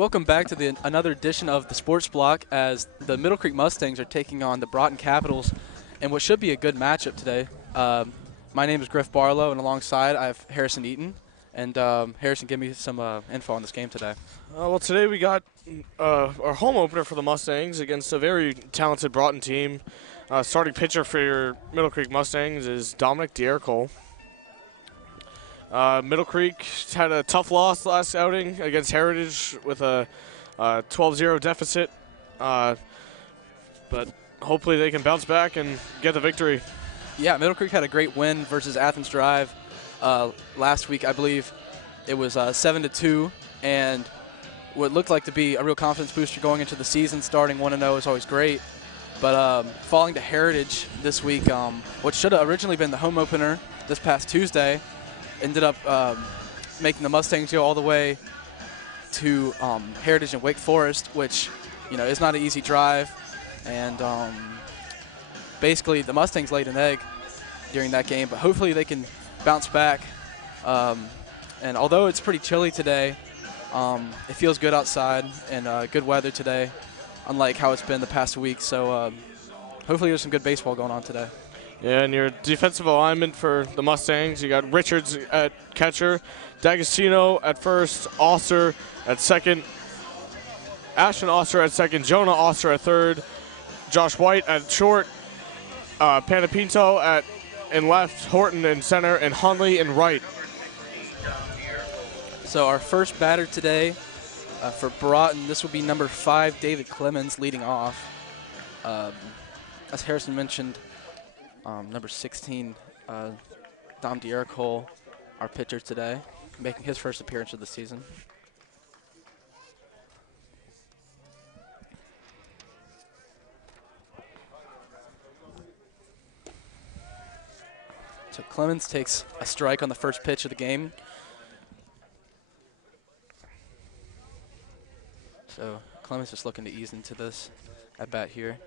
Welcome back to another edition of the Sports Block as the Middle Creek Mustangs are taking on the Broughton Capitals in what should be a good matchup today. My name is Griff Barlow, and alongside I have Harrison Eaton. And Harrison, give me some info on this game today. Well, today we got our home opener for the Mustangs against a very talented Broughton team. Starting pitcher for your Middle Creek Mustangs is Dominic Diercole. Middle Creek had a tough loss last outing against Heritage with a 12-0 deficit, but hopefully they can bounce back and get the victory. Yeah, Middle Creek had a great win versus Athens Drive last week. I believe it was 7-2, and what looked like to be a real confidence booster going into the season. Starting 1-0 is always great, but falling to Heritage this week, what should have originally been the home opener this past Tuesday, ended up making the Mustangs go all the way to Heritage and Wake Forest, which, you know, is not an easy drive. And basically the Mustangs laid an egg during that game, but hopefully they can bounce back. And although it's pretty chilly today, it feels good outside and good weather today, unlike how it's been the past week. So hopefully there's some good baseball going on today. Yeah, and your defensive alignment for the Mustangs, you got Richards at catcher, D'Agostino at first, Oster at second, Ashton Oster at second, Jonah Oster at third, Josh White at short, Panapinto in left, Horton in center, and Hunley in right. So our first batter today for Broughton, this will be number 5, David Clemens, leading off. As Harrison mentioned, number 16, Dom Diercole, our pitcher today, making his first appearance of the season. So Clemens takes a strike on the first pitch of the game. So Clemens just looking to ease into this at bat here.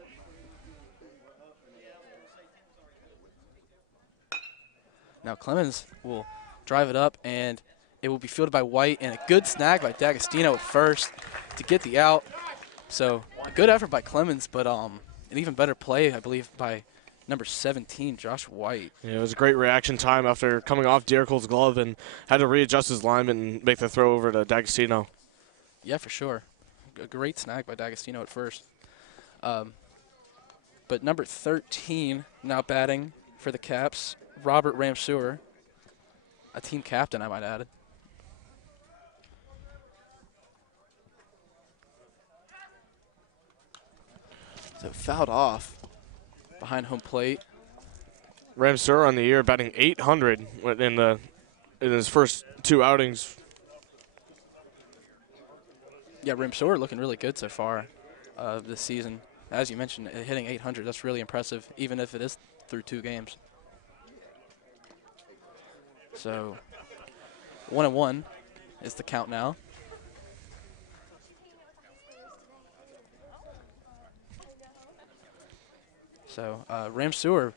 Now Clemens will drive it up, and it will be fielded by White, and a good snag by D'Agostino at first to get the out. So a good effort by Clemens, but an even better play, I believe, by number 17, Josh White. Yeah, it was a great reaction time after coming off Diercole's glove and had to readjust his alignment and make the throw over to D'Agostino. Yeah, for sure. A great snag by D'Agostino at first. But number 13 now batting for the Caps, Robert Ramseur, a team captain, I might add. So fouled off behind home plate. Ramseur on the year batting .800 in his first 2 outings. Yeah, Ramseur looking really good so far this season. As you mentioned, hitting .800, that's really impressive, even if it is through 2 games. So 1-1 is the count now. So Ramseur,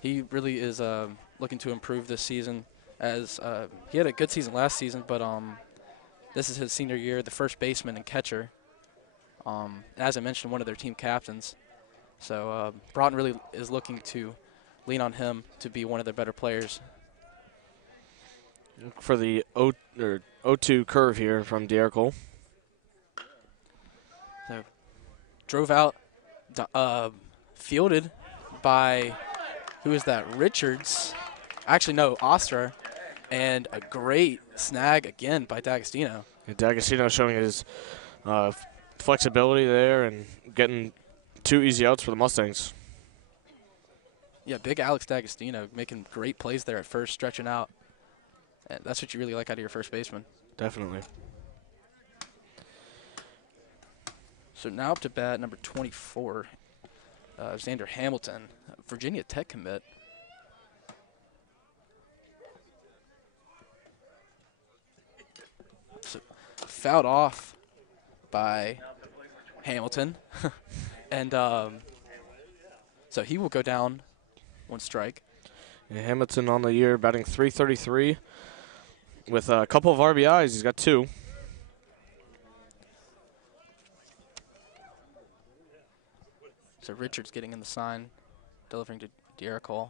he really is looking to improve this season, as he had a good season last season, but this is his senior year, the first baseman and catcher. As I mentioned, one of their team captains. So Broughton really is looking to lean on him to be one of their better players. For the 0-2 curve here from Diercole. So drove out, fielded by, who is that, Richards. Actually, no, Oster. And a great snag again by D'Agostino. Yeah, D'Agostino showing his flexibility there and getting 2 easy outs for the Mustangs. Yeah, big Alex D'Agostino making great plays there at first, stretching out. And that's what you really like out of your first baseman. Definitely. So now up to bat, number 24, Xander Hamilton, Virginia Tech commit. So fouled off by Hamilton. And so he will go down 1 strike. Yeah, Hamilton on the year batting .333 with a couple of RBIs. He's got 2. So Richards getting in the sign, delivering to Dierical.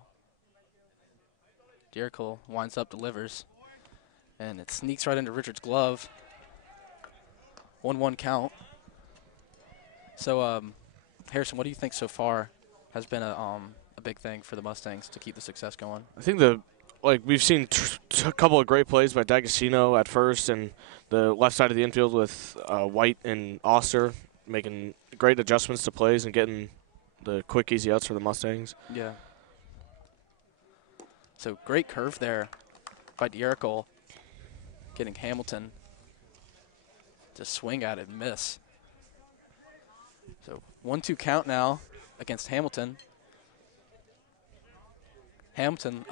Dierical winds up, delivers, and it sneaks right into Richards' glove. 1-1 count. So, Harrison, what do you think so far has been a big thing for the Mustangs to keep the success going? I think we've seen a couple of great plays by D'Agostino at first, and the left side of the infield with White and Oster making great adjustments to plays and getting the quick, easy outs for the Mustangs. Yeah. So great curve there by Dierical, getting Hamilton to swing at it and miss. So 1-2 count now against Hamilton. Hamilton,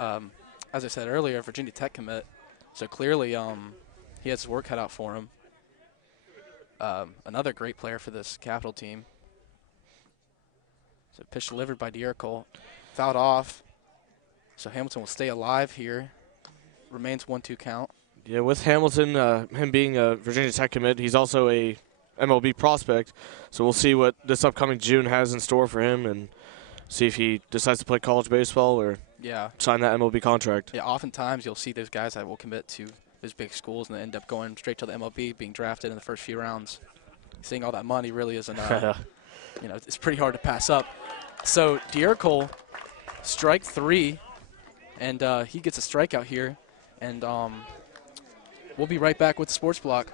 as I said earlier, Virginia Tech commit, so clearly he has his work cut out for him. Another great player for this Capital team. So pitch delivered by Dierical, fouled off. So Hamilton will stay alive here. Remains 1-2 count. Yeah, with Hamilton, him being a Virginia Tech commit, he's also a MLB prospect. So we'll see what this upcoming June has in store for him and see if he decides to play college baseball or sign that MLB contract. Yeah, oftentimes you'll see those guys that will commit to those big schools and they end up going straight to the MLB, being drafted in the first few rounds. Seeing all that money really isn't, it's pretty hard to pass up. So Dierical, strike 3, and he gets a strikeout here. And we'll be right back with the Sports Block.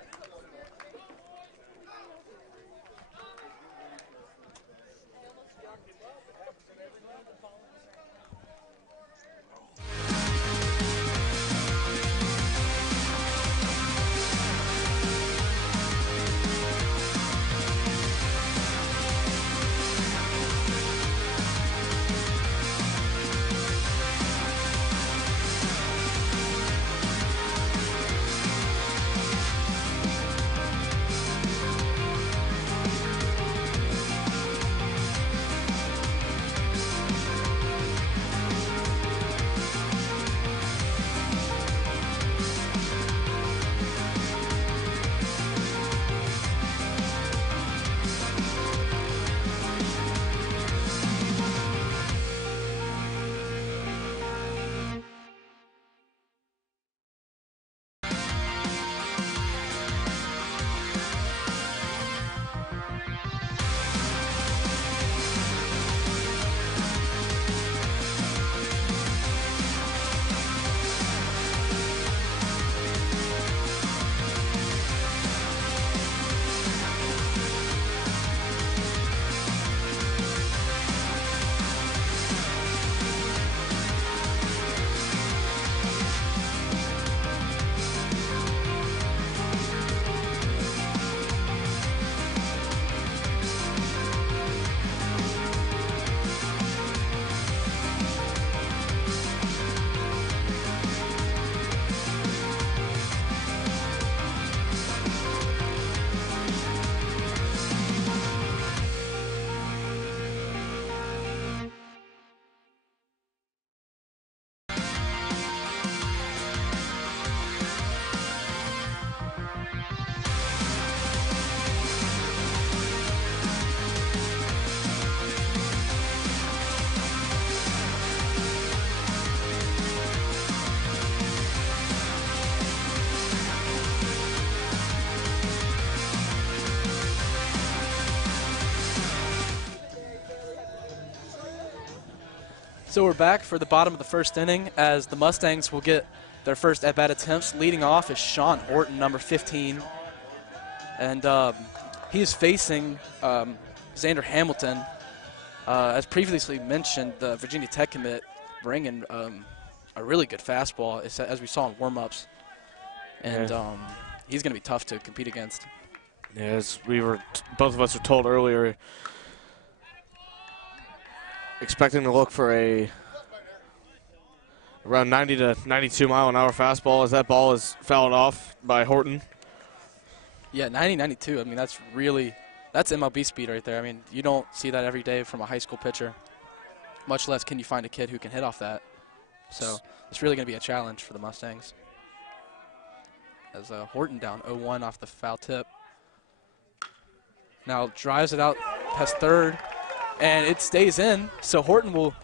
So we're back for the bottom of the first inning as the Mustangs will get their first at-bat attempts. Leading off is Sean Horton, number 15. And he is facing Xander Hamilton. As previously mentioned, the Virginia Tech commit bringing a really good fastball, as we saw in warm-ups. And he's going to be tough to compete against. Yeah, as both of us were told earlier, expecting to look for around 90 to 92 mile an hour fastball as that ball is fouled off by Horton. Yeah, 90, 92. I mean, that's MLB speed right there. I mean, you don't see that every day from a high school pitcher, much less can you find a kid who can hit off that. So it's really going to be a challenge for the Mustangs. As Horton down 0-1 off the foul tip. Now drives it out past third. and it stays in. So Horton will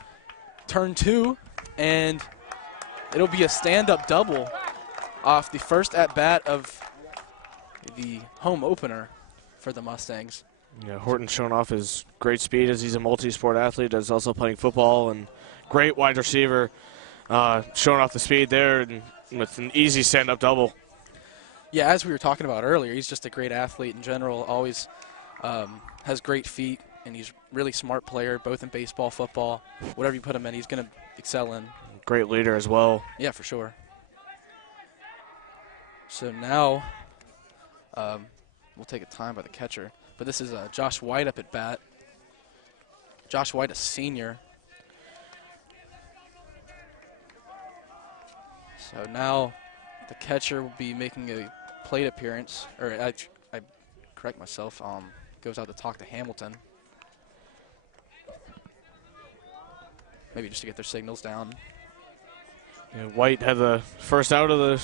turn 2, and it'll be a stand-up double off the first at-bat of the home opener for the Mustangs. Yeah, Horton showing off his great speed as he's a multi-sport athlete, as also playing football, and great wide receiver, showing off the speed there and with an easy stand-up double. Yeah, as we were talking about earlier, he's just a great athlete in general, always has great feet, and he's a really smart player, both in baseball, football. Whatever you put him in, he's going to excel in. Great leader as well. Yeah, for sure. So now we'll take a time by the catcher. But this is Josh White up at bat. Josh White, a senior. So now the catcher will be making a plate appearance. Or I correct myself. Goes out to talk to Hamilton. Maybe just to get their signals down. Yeah, White had the first out of the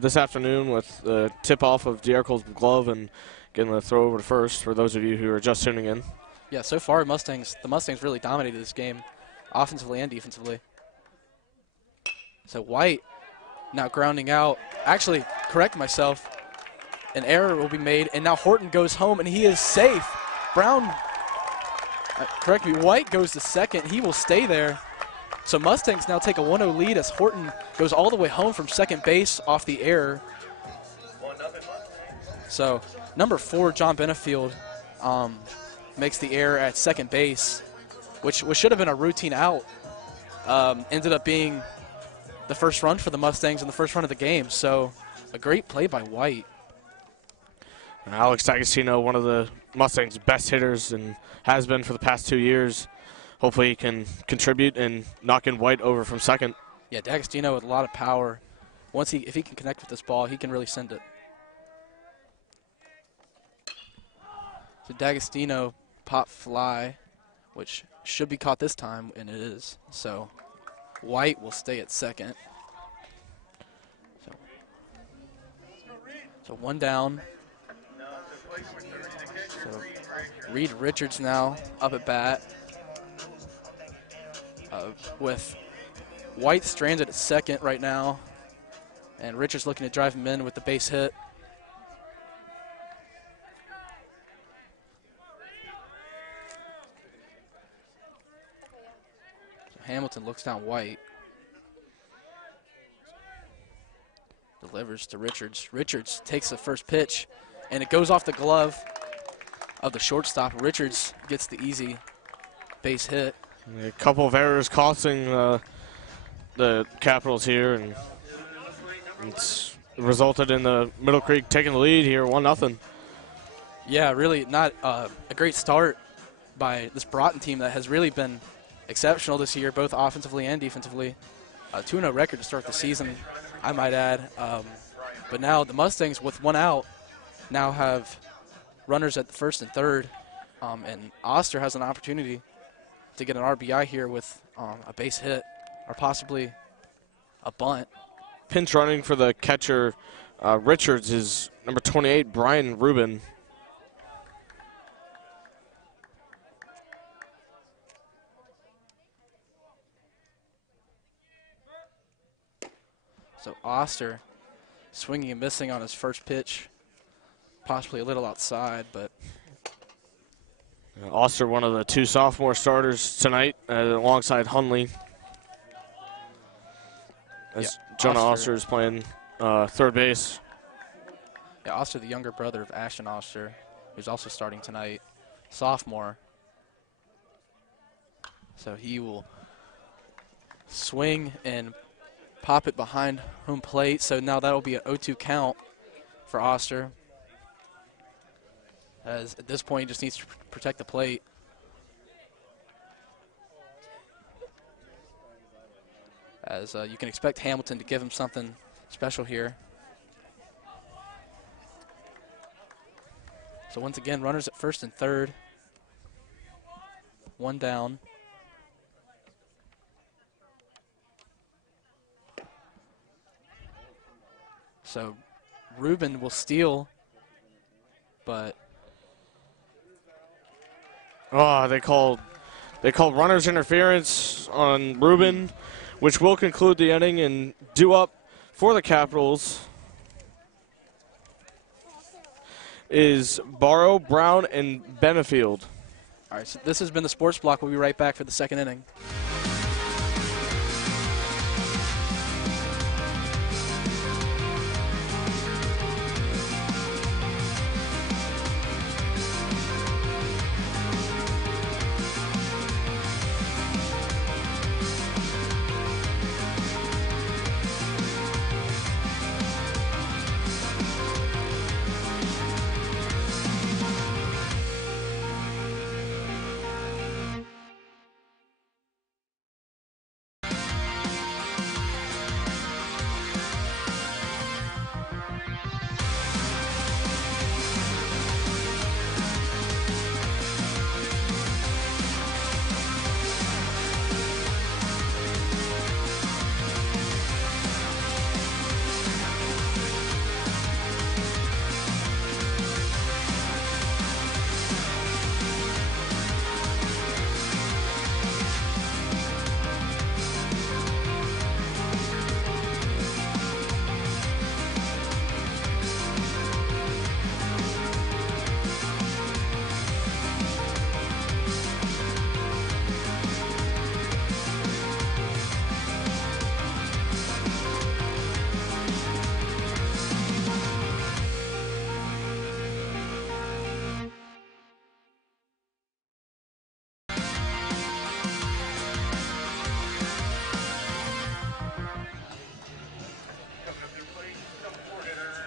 this afternoon with the tip-off of D'Arco's glove and getting the throw over to first for those of you who are just tuning in. Yeah, so far the Mustangs really dominated this game, offensively and defensively. So White now grounding out. Actually, correct myself. An error will be made, and now Horton goes home, and he is safe. White goes to second. He will stay there. So Mustangs now take a 1-0 lead as Horton goes all the way home from second base off the error. So number 4, John Benefield, makes the error at second base, which should have been a routine out. Ended up being the first run for the Mustangs in the first run of the game. So a great play by White. Alex D'Agostino, one of the Mustangs' best hitters and has been for the past 2 years. Hopefully he can contribute and knock in White over from second. Yeah, D'Agostino with a lot of power. If he can connect with this ball, he can really send it. So D'Agostino pop fly, which should be caught this time, and it is. So White will stay at second. So one down. So Reed Richards now up at bat. With White stranded at second right now, and Richards looking to drive him in with the base hit. So Hamilton looks down White. Delivers to Richards. Richards takes the first pitch, and it goes off the glove of the shortstop. Richards gets the easy base hit. A couple of errors costing the Capitals here, and it's resulted in the Middle Creek taking the lead here, 1-0. Yeah, really not a great start by this Broughton team that has really been exceptional this year, both offensively and defensively. 2-0 record to start the season, I might add. But now the Mustangs, with one out, now have runners at the first and third, and Oster has an opportunity to get an RBI here with a base hit or possibly a bunt. Pinch running for the catcher, Richards, is number 28, Brian Rubin. So Oster swinging and missing on his first pitch, possibly a little outside, but Oster, one of the 2 sophomore starters tonight, alongside Hunley. As Jonah Oster is playing third base. Yeah, Oster, the younger brother of Ashton Oster, who's also starting tonight, sophomore. So he will swing and pop it behind home plate. So now that'll be an 0-2 count for Oster. As at this point, he just needs to protect the plate. As you can expect Hamilton to give him something special here. So once again, runners at first and third. One down. So Rubin will steal, but Oh, they called runners interference on Ruben, which will conclude the inning and due up for the Capitals is Barrow, Brown, and Benefield. All right, so this has been the Sports Block. We'll be right back for the second inning.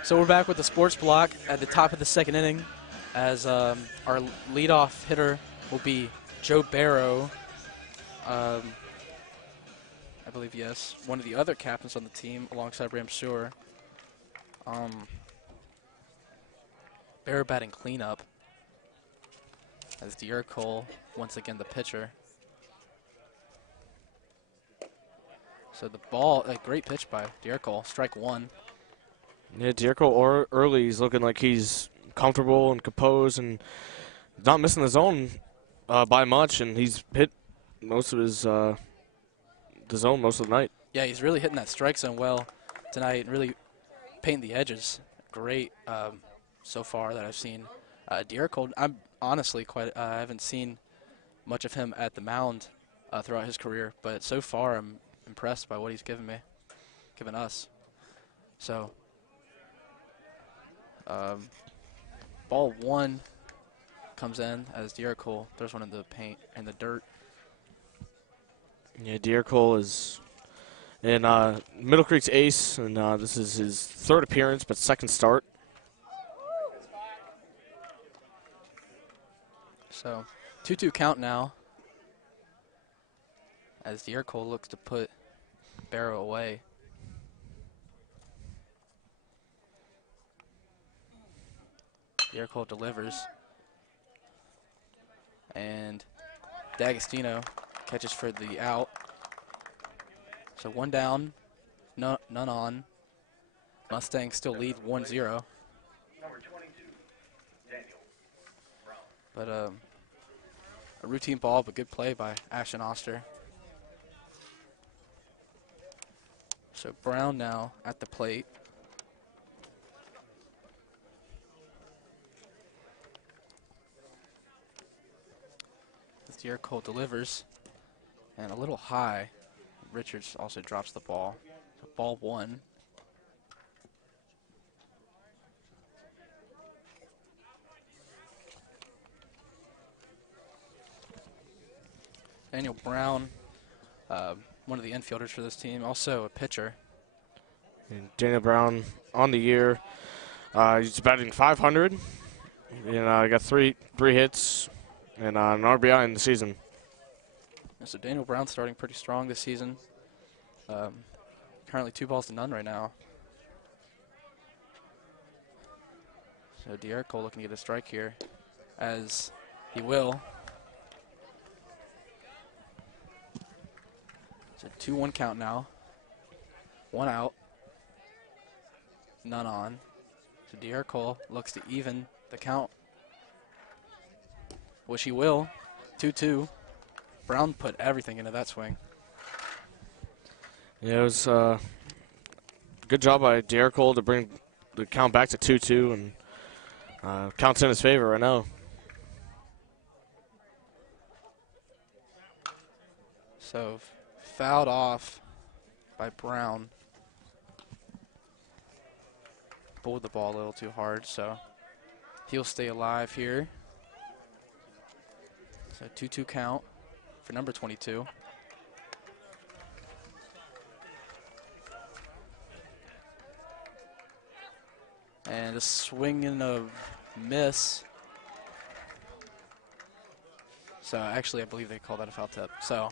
So we're back with the Sports Block at the top of the second inning, as our leadoff hitter will be Joe Barrow. I believe, yes, one of the other captains on the team alongside Ram Shore. Barrow batting cleanup, as Cole, once again the pitcher. So the ball, a great pitch by Cole, strike one. Yeah, Cole early, he's looking like he's comfortable and composed and not missing the zone by much, and he's hit most of his the zone most of the night. Yeah, he's really hitting that strike zone well tonight and really painting the edges. Great so far that I've seen. Cole, I'm honestly I haven't seen much of him at the mound throughout his career, but so far I'm impressed by what he's given us. So, ball one comes in as Cole throws one in the paint and the dirt. Yeah, Cole is in Middle Creek's ace, and this is his third appearance, but second start. So, 2-2 count now, as Cole looks to put Barrow away. Cole delivers, and D'Agostino catches for the out. So one down, none on. Mustangs still lead 1-0. But a routine ball, but good play by Ashton Oster. So Brown now at the plate. Cole delivers, and a little high. Richards also drops the ball. So ball one. Daniel Brown, one of the infielders for this team, also a pitcher. And Daniel Brown on the year, he's batting .500, and got three hits and an RBI in the season. And so Daniel Brown starting pretty strong this season. Currently 2-0 right now. So Cole looking to get a strike here, as he will. So 2-1 count now. One out. None on. So Cole looks to even the count, which he will. 2-2. Brown put everything into that swing. Yeah, it was good job by Cole to bring the count back to 2-2, and counts in his favor right now. So fouled off by Brown. Pulled the ball a little too hard, so he'll stay alive here. So 2-2 count for number 22. And a swing and a miss. So actually, I believe they call that a foul tip. So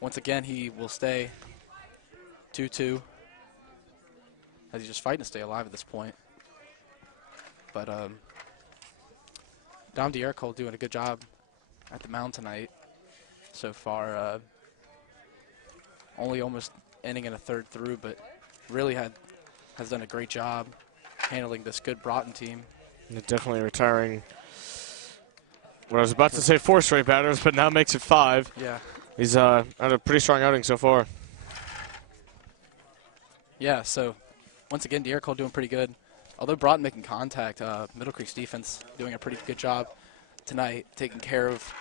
once again, he will stay 2-2. As he's just fighting to stay alive at this point. But Dom Cole doing a good job at the mound tonight so far. Only almost ending in a third through, but really has done a great job handling this good Broughton team. And definitely retiring, what I was about to say 4 straight batters, but now makes it 5. Yeah. He's had a pretty strong outing so far. Yeah, so once again, Cole doing pretty good. Although Broughton making contact, Middle Creek's defense doing a pretty good job tonight, taking care of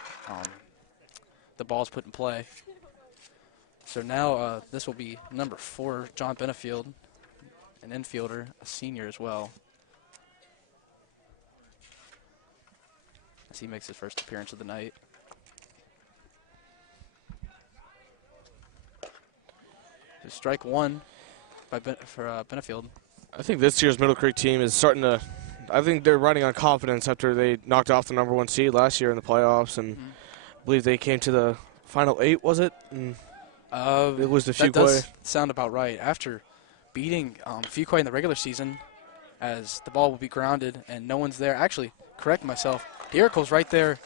the balls put in play. So now this will be number 4, John Benefield, an infielder, a senior as well, as he makes his first appearance of the night. So strike 1 for Benefield. I think this year's Middle Creek team is starting to, I think they're running on confidence after they knocked off the number 1 seed last year in the playoffs, and I believe they came to the final 8, was it? And it was the Fuquay. That does sound about right. After beating Fuquay in the regular season, as the ball will be grounded and no one's there. Actually, correct myself. Cole's right there,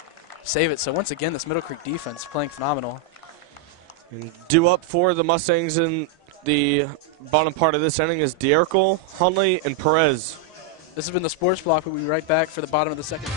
save it. So once again, this Middle Creek defense playing phenomenal. And due up for the Mustangs in the bottom part of this inning is Cole, Hunley, and Perez. This has been the Sports Block. We'll be right back for the bottom of the second.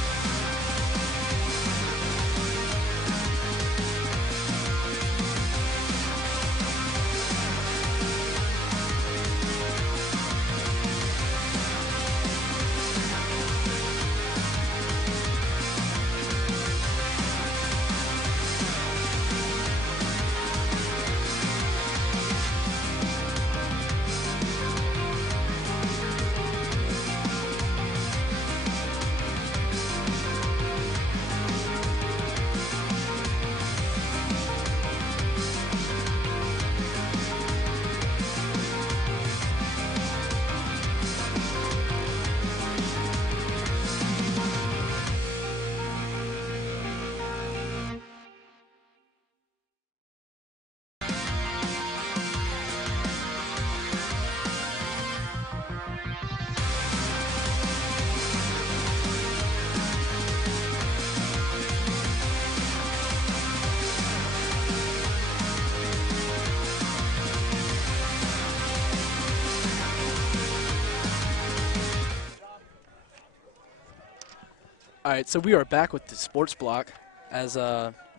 All right, so we are back with the Sports Block as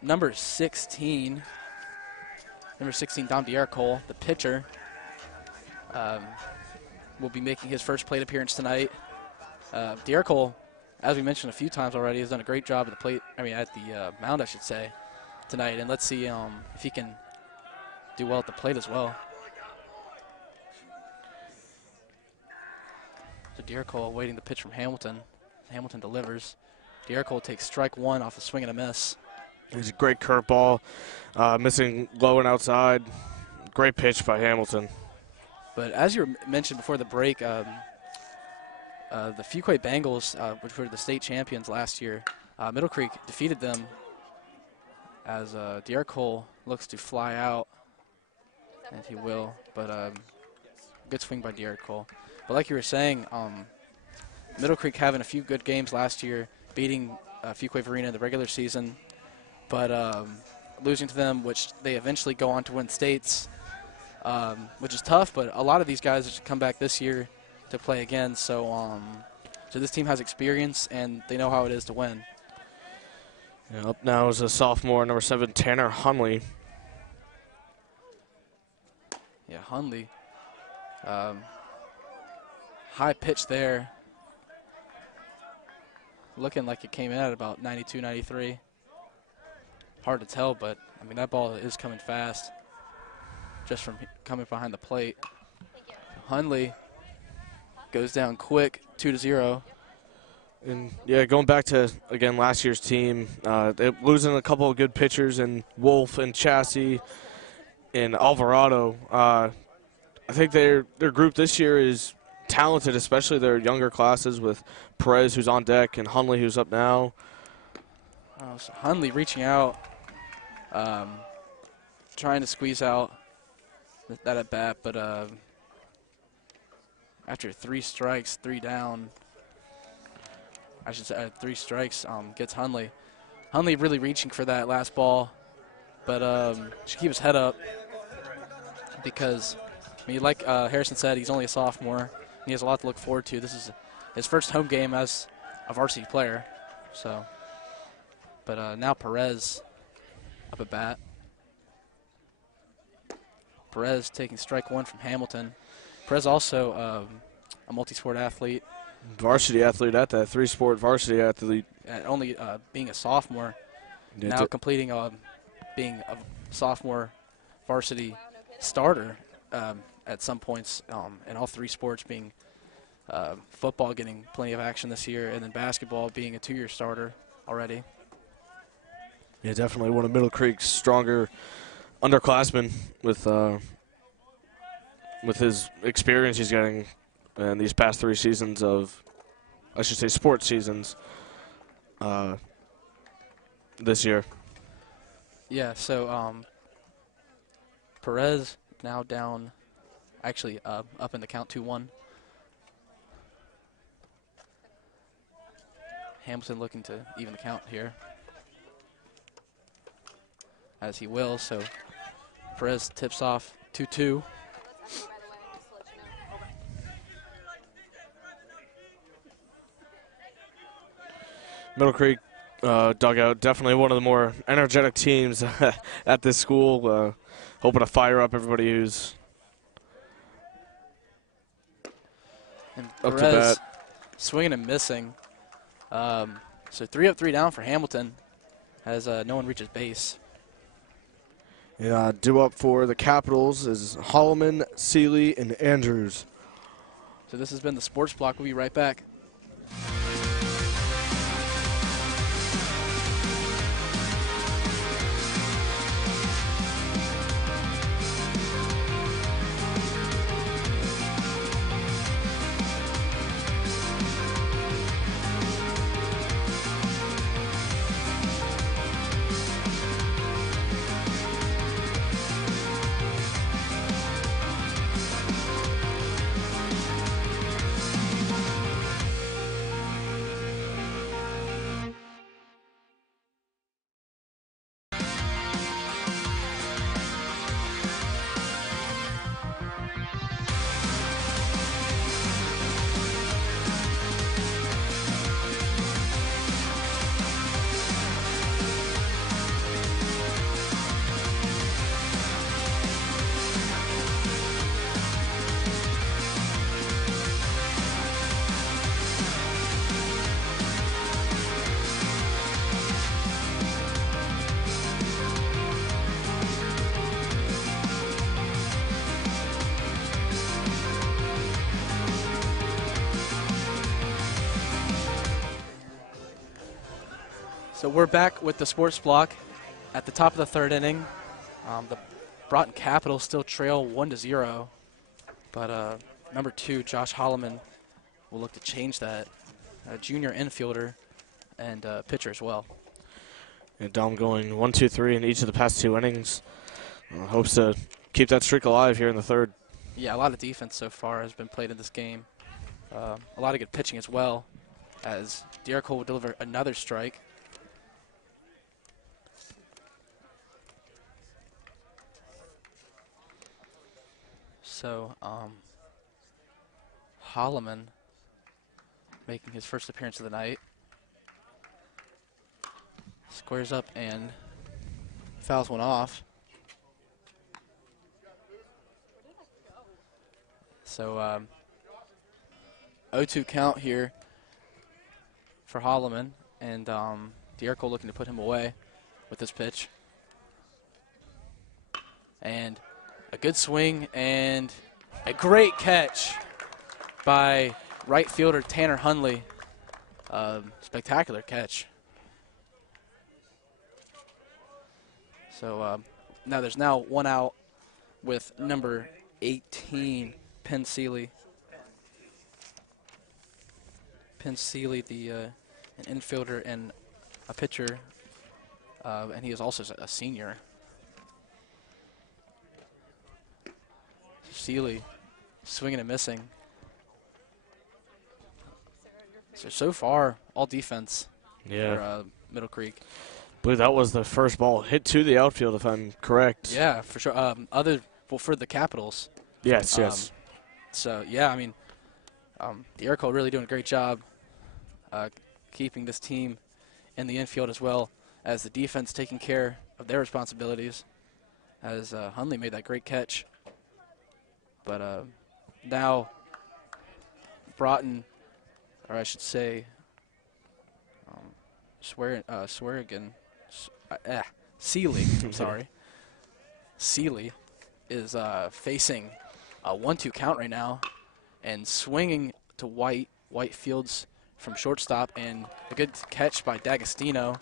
number 16, Dom Cole, the pitcher, will be making his first plate appearance tonight. Cole, as we mentioned a few times already, has done a great job at the plate. At the mound, I should say, tonight. And let's see if he can do well at the plate as well. So Cole awaiting the pitch from Hamilton. Hamilton delivers. Cole takes strike 1 off a swing and a miss. It was a great curveball, missing low and outside. Great pitch by Hamilton. But as you mentioned before the break, the Fuquay Bengals, which were the state champions last year, Middle Creek defeated them as Cole looks to fly out, and he will. But good swing by Cole. But like you were saying, Middle Creek having a few good games last year, beating Fuquay Varina in the regular season, but losing to them, which they eventually go on to win states, which is tough. But a lot of these guys should come back this year to play again. So, so this team has experience and they know how it is to win. And up now is a sophomore, number 7, Tanner Hunley. Yeah, Hunley. High pitch there. Looking like it came in at about 92, 93. Hard to tell, but, I mean, that ball is coming fast just from coming behind the plate. Hunley goes down quick, 2-0. And yeah, going back to, again, last year's team, they're losing a couple of good pitchers in Wolf and Chassis and Alvarado. I think their group this year is talented, especially their younger classes with Perez, who's on deck, and Hunley, who's up now. So Hunley reaching out, trying to squeeze out that at bat, but after 3 strikes, 3 down, I should say 3 strikes, gets Hunley. Hunley really reaching for that last ball, but should keep his head up because, I mean, like Harrison said, he's only a sophomore. And he has a lot to look forward to. This is his first home game as a varsity player. So, but now Perez up at bat. Perez taking strike 1 from Hamilton. Perez also a multi-sport athlete. Varsity athlete at that, 3-sport varsity athlete. Only being a sophomore, now completing being a sophomore varsity starter at some points in all 3 sports, being football getting plenty of action this year, and then basketball being a 2-year starter already. Yeah, definitely one of Middle Creek's stronger underclassmen with his experience he's getting in these past 3 seasons of, I should say, sports seasons this year. Yeah, so Perez now down, actually up in the count 2-1. Hamilton looking to even the count here, as he will, so Perez tips off 2-2. Middle Creek dugout, definitely one of the more energetic teams at this school, hoping to fire up everybody who's And up to Perez bat. swinging and missing. So 3 up, 3 down for Hamilton as no one reaches base. Yeah, due up for the Capitals is Holloman, Seeley, and Andrews. So this has been the Sports Block. We'll be right back. So we're back with the Sports Block at the top of the 3rd inning. The Broughton Capitals still trail 1-0, but number 2, Josh Holloman, will look to change that. A junior infielder and pitcher as well. And Dom going 1, 2, 3 in each of the past 2 innings. Hopes to keep that streak alive here in the 3rd. Yeah, a lot of defense so far has been played in this game. A lot of good pitching as well, as Derek will deliver another strike. So, Holloman making his first appearance of the night. Squares up and fouls one off. So 0-2 count here for Holloman, and Dierkel looking to put him away with this pitch. And a good swing and a great catch by right fielder Tanner Hunley. Spectacular catch. So now there's one out with number 18, Penn Seeley. Penn Seeley, an infielder and a pitcher, and he is also a senior. Seeley swinging and missing. So far, all defense for Middle Creek. I believe that was the first ball hit to the outfield, if I'm correct. Yeah, for sure. For the Capitals. Yes, yes. So, yeah, I mean, the Airco really doing a great job keeping this team in the infield as well as the defense taking care of their responsibilities, as Hunley made that great catch. But now Broughton, or I should say Seeley, I'm sorry. Seeley is facing a 1-2 count right now and swinging to White. White fields from shortstop, and a good catch by D'Agostino.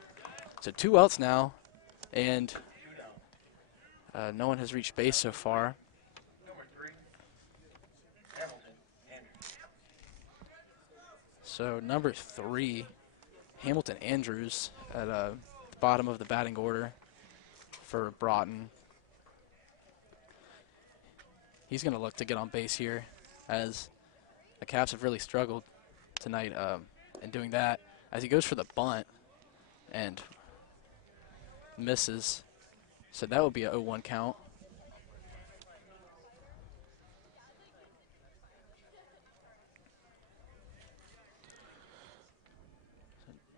So 2 outs now, and no one has reached base so far. So number 3, Hamilton Andrews at the bottom of the batting order for Broughton. He's going to look to get on base here, as the Caps have really struggled tonight in doing that, as he goes for the bunt and misses. So that would be a 0-1 count.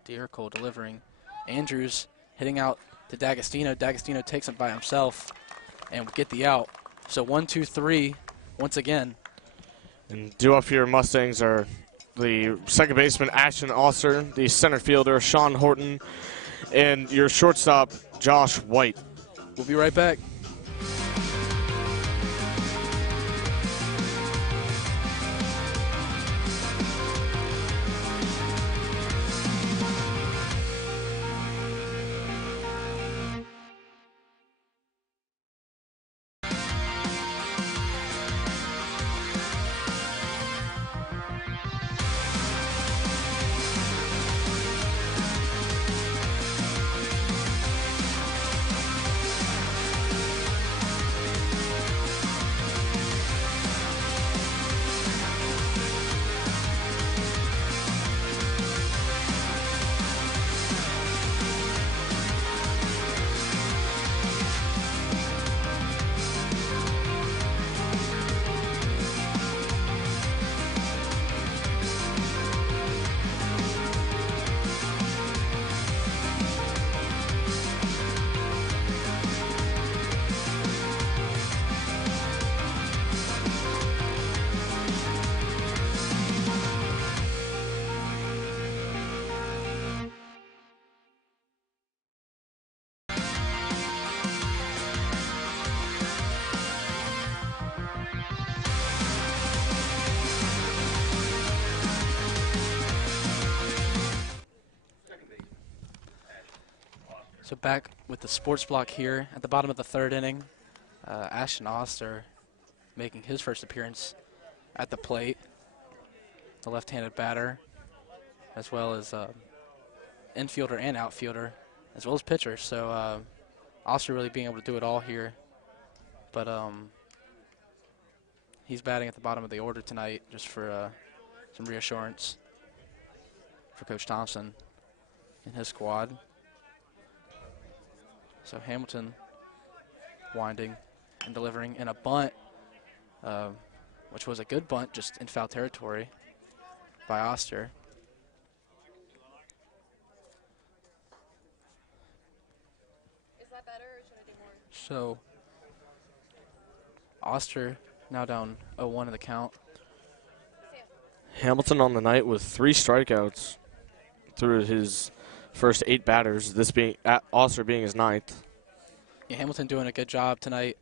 Dierkel delivering. Andrews hitting out to D'Agostino. D'Agostino takes him by himself and would get the out. So 1-2-3 once again. And due up here, Mustangs are the second baseman, Ashton Osser, the center fielder, Sean Horton, and your shortstop, Josh White. We'll be right back. So back with the sports block here at the bottom of the 3rd inning. Ashton Oster making his first appearance at the plate. The left-handed batter, as well as infielder and outfielder, as well as pitcher. So Oster really being able to do it all here. But he's batting at the bottom of the order tonight just for some reassurance for Coach Thompson and his squad. So Hamilton winding and delivering in a bunt, which was a good bunt, just in foul territory by Oster. So Oster now down 0-1 in the count. Hamilton on the night with 3 strikeouts through his first 8 batters, this being Oster being his 9th. Yeah, Hamilton doing a good job tonight.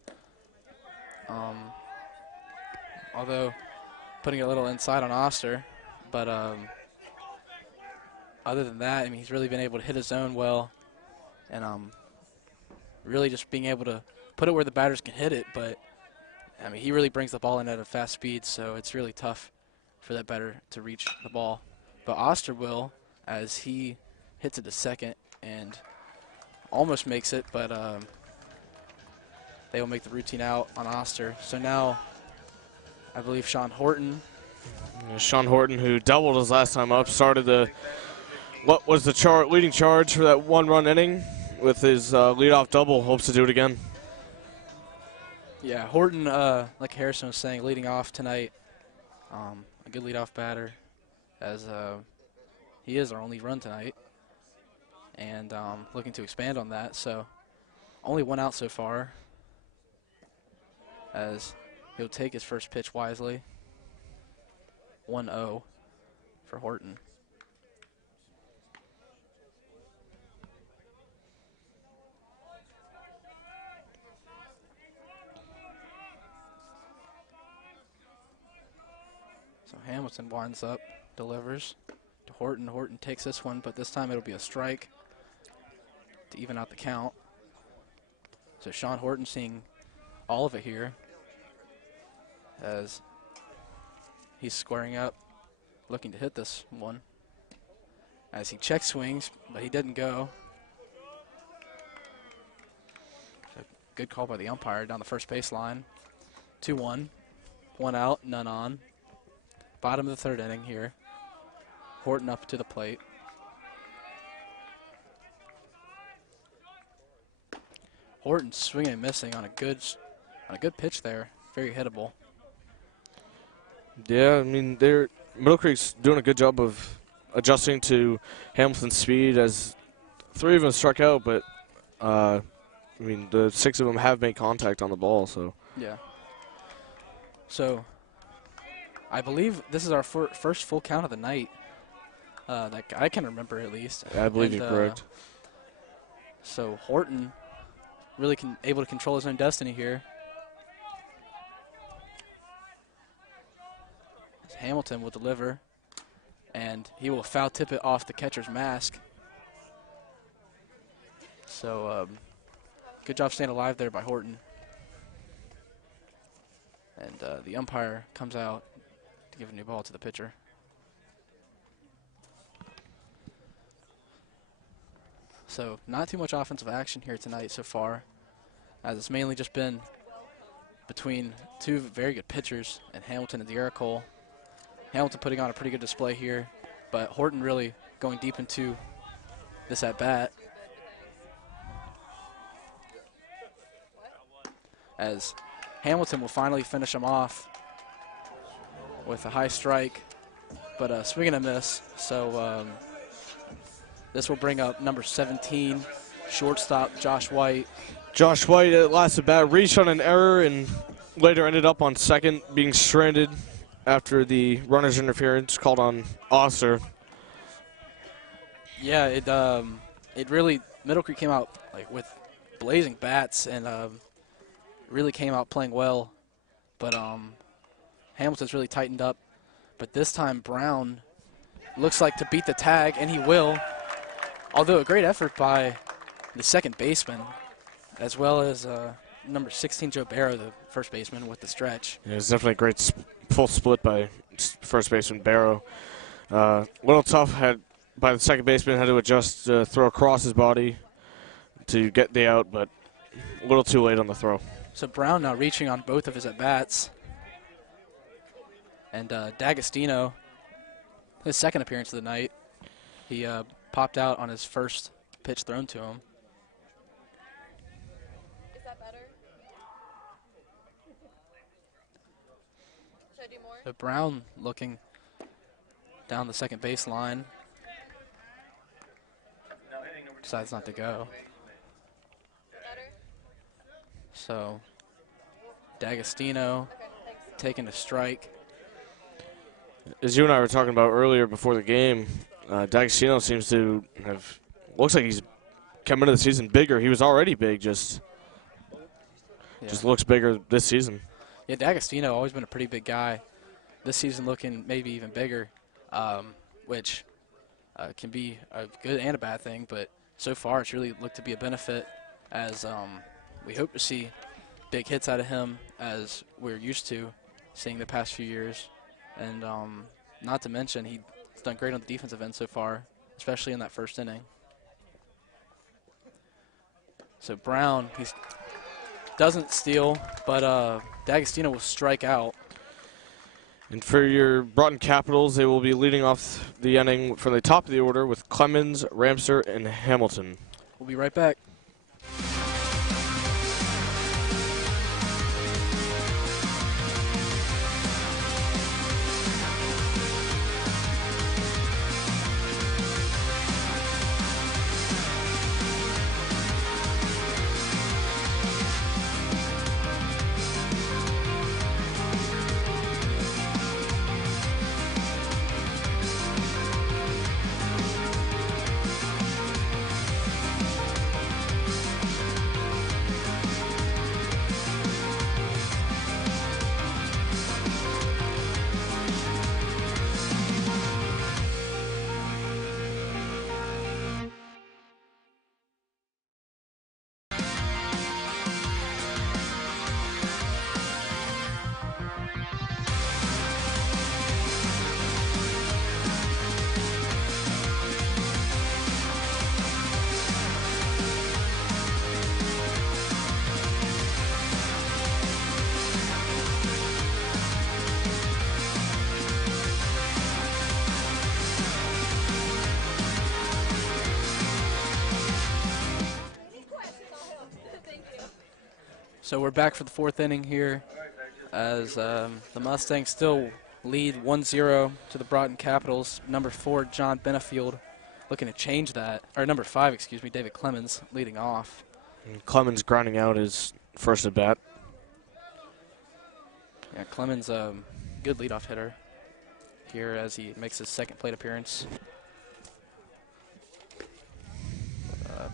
Although putting a little inside on Oster, but other than that, I mean, he's really been able to hit his zone well, and really just being able to put it where the batters can hit it. But I mean, he really brings the ball in at a fast speed, so it's really tough for that batter to reach the ball. But Oster will, as he hits it to second and almost makes it, but they will make the routine out on Oster. So now I believe Sean Horton. Sean Horton, who doubled his last time up, started the what was the leading charge for that 1-run inning with his leadoff double. Hopes to do it again. Yeah, Horton, like Harrison was saying, leading off tonight. A good leadoff batter, as he is our only run tonight, and looking to expand on that. So only 1 out so far, as he'll take his first pitch wisely. 1-0 for Horton. So Hamilton winds up, delivers to Horton. Horton takes this one, but this time it'll be a strike to even out the count. So Sean Horton seeing all of it here, as he's squaring up, looking to hit this one. As he check swings, but he didn't go. So good call by the umpire down the first baseline. 2-1, 1 out, none on. Bottom of the 3rd inning here. Horton up to the plate. Horton swinging and missing on a good pitch there. Very hittable. Yeah, I mean, Middle Creek's doing a good job of adjusting to Hamilton's speed, as 3 of them struck out, but I mean, the 6 of them have made contact on the ball. So yeah. So I believe this is our first full count of the night that I can remember, at least. I believe you're correct. So Horton really able to control his own destiny here. Hamilton will deliver, and he will foul tip it off the catcher's mask. So good job staying alive there by Horton. And the umpire comes out to give a new ball to the pitcher. So not too much offensive action here tonight so far, as it's mainly just been between 2 very good pitchers, and Hamilton and De'Ara Cole. Hamilton putting on a pretty good display here, but Horton really going deep into this at-bat, as Hamilton will finally finish him off with a high strike, but a swing and a miss. So this will bring up number 17, shortstop Josh White. Josh White at last at bat reached on an error and later ended up on second, being stranded after the runner's interference called on Oster. Yeah, it really, Middle Creek came out like with blazing bats and really came out playing well, but Hamilton's really tightened up. But this time Brown looks like to beat the tag, and he will. Although a great effort by the second baseman, as well as number 16, Joe Barrow, the first baseman, with the stretch. Yeah, it was definitely a great full split by first baseman Barrow. A little tough by the second baseman, had to adjust, throw across his body to get the out, but a little too late on the throw. So Brown now reaching on both of his at-bats. And D'Agostino, his second appearance of the night, he popped out on his first pitch thrown to him. Is that better? Should I do more? So Brown looking down the second base line. Decides not to go. So D'Agostino taking a strike. As you and I were talking about earlier before the game, D'Agostino seems to have, looks like he's come into the season bigger. He was already big, just looks bigger this season. Yeah, D'Agostino always been a pretty big guy. This season looking maybe even bigger, which can be a good and a bad thing, but so far it's really looked to be a benefit as we hope to see big hits out of him as we're used to seeing the past few years. And not to mention he's done great on the defensive end so far, especially in that first inning. So Brown, he doesn't steal, but D'Agostino will strike out. And for your Broughton Capitals, they will be leading off the inning from the top of the order with Clemens, Ramser, and Hamilton. We'll be right back. So we're back for the fourth inning here as the Mustangs still lead 1-0 to the Broughton Capitals. Number 4, John Benefield, looking to change that. Or number 5, excuse me, David Clemens leading off. And Clemens grinding out his first at bat. Yeah, Clemens, good leadoff hitter here as he makes his second plate appearance.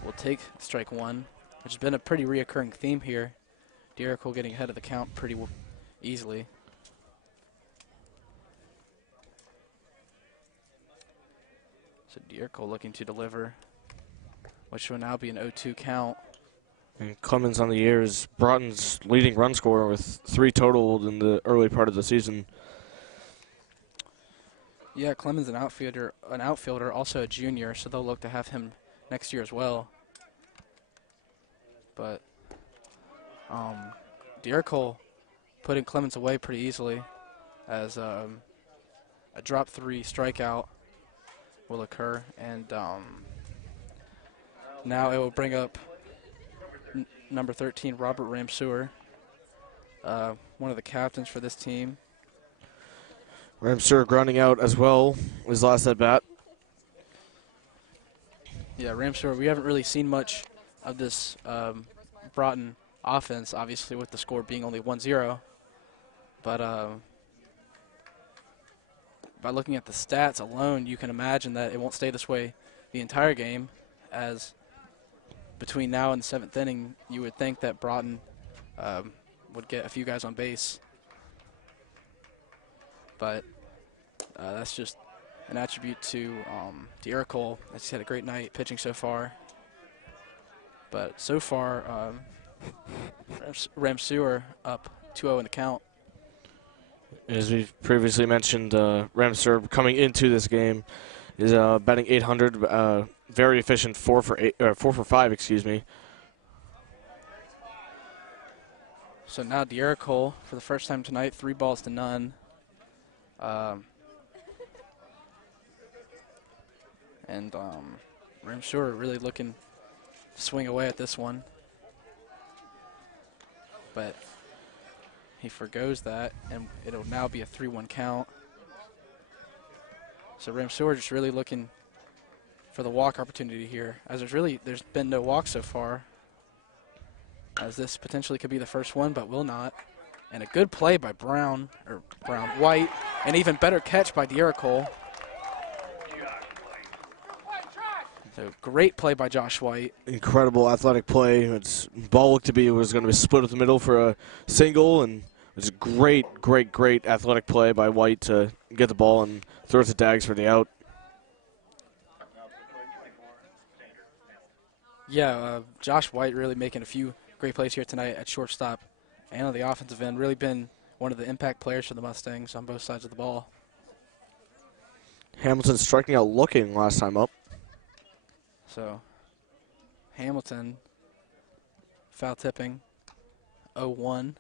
We'll take strike one, which has been a pretty reoccurring theme here. D'Erico getting ahead of the count pretty easily. So D'Erico looking to deliver, which will now be an 0-2 count. And Clemens on the year is Broughton's leading run scorer with 3 total in the early part of the season. Yeah, Clemens an outfielder, also a junior, so they'll look to have him next year as well. But D'Erico putting Clemens away pretty easily as a drop 3 strikeout will occur, and now it will bring up number 13, Robert Ramseur, one of the captains for this team. Ramseur grinding out as well his last at bat. Yeah, Ramseur, we haven't really seen much of this Broughton offense, obviously with the score being only 1-0. But by looking at the stats alone, you can imagine that it won't stay this way the entire game, as between now and the 7th inning, you would think that Broughton would get a few guys on base. But that's just an attribute to D'Erico. He's had a great night pitching so far. But so far, Ramseur up 2-0 in the count. As we've previously mentioned, Ramseur coming into this game is batting .800, very efficient, 4 for 5, excuse me. So now D'Erico for the first time tonight, 3 balls to none. And Ramseur really looking to swing away at this one. But he forgoes that, and it'll now be a 3-1 count. So Ramseur just really looking for the walk opportunity here, as there's been no walk so far. as this potentially could be the first one, but will not. And a good play by White, and even better catch by Cole. So great play by Josh White. Incredible athletic play. Its ball looked to be was going to be split up the middle for a single, and it was a great athletic play by White to get the ball and throw it to Dags for the out. Yeah, Josh White really making a few great plays here tonight at shortstop and on the offensive end. Really been one of the impact players for the Mustangs on both sides of the ball. Hamilton striking out looking last time up. So Hamilton foul tipping 0-1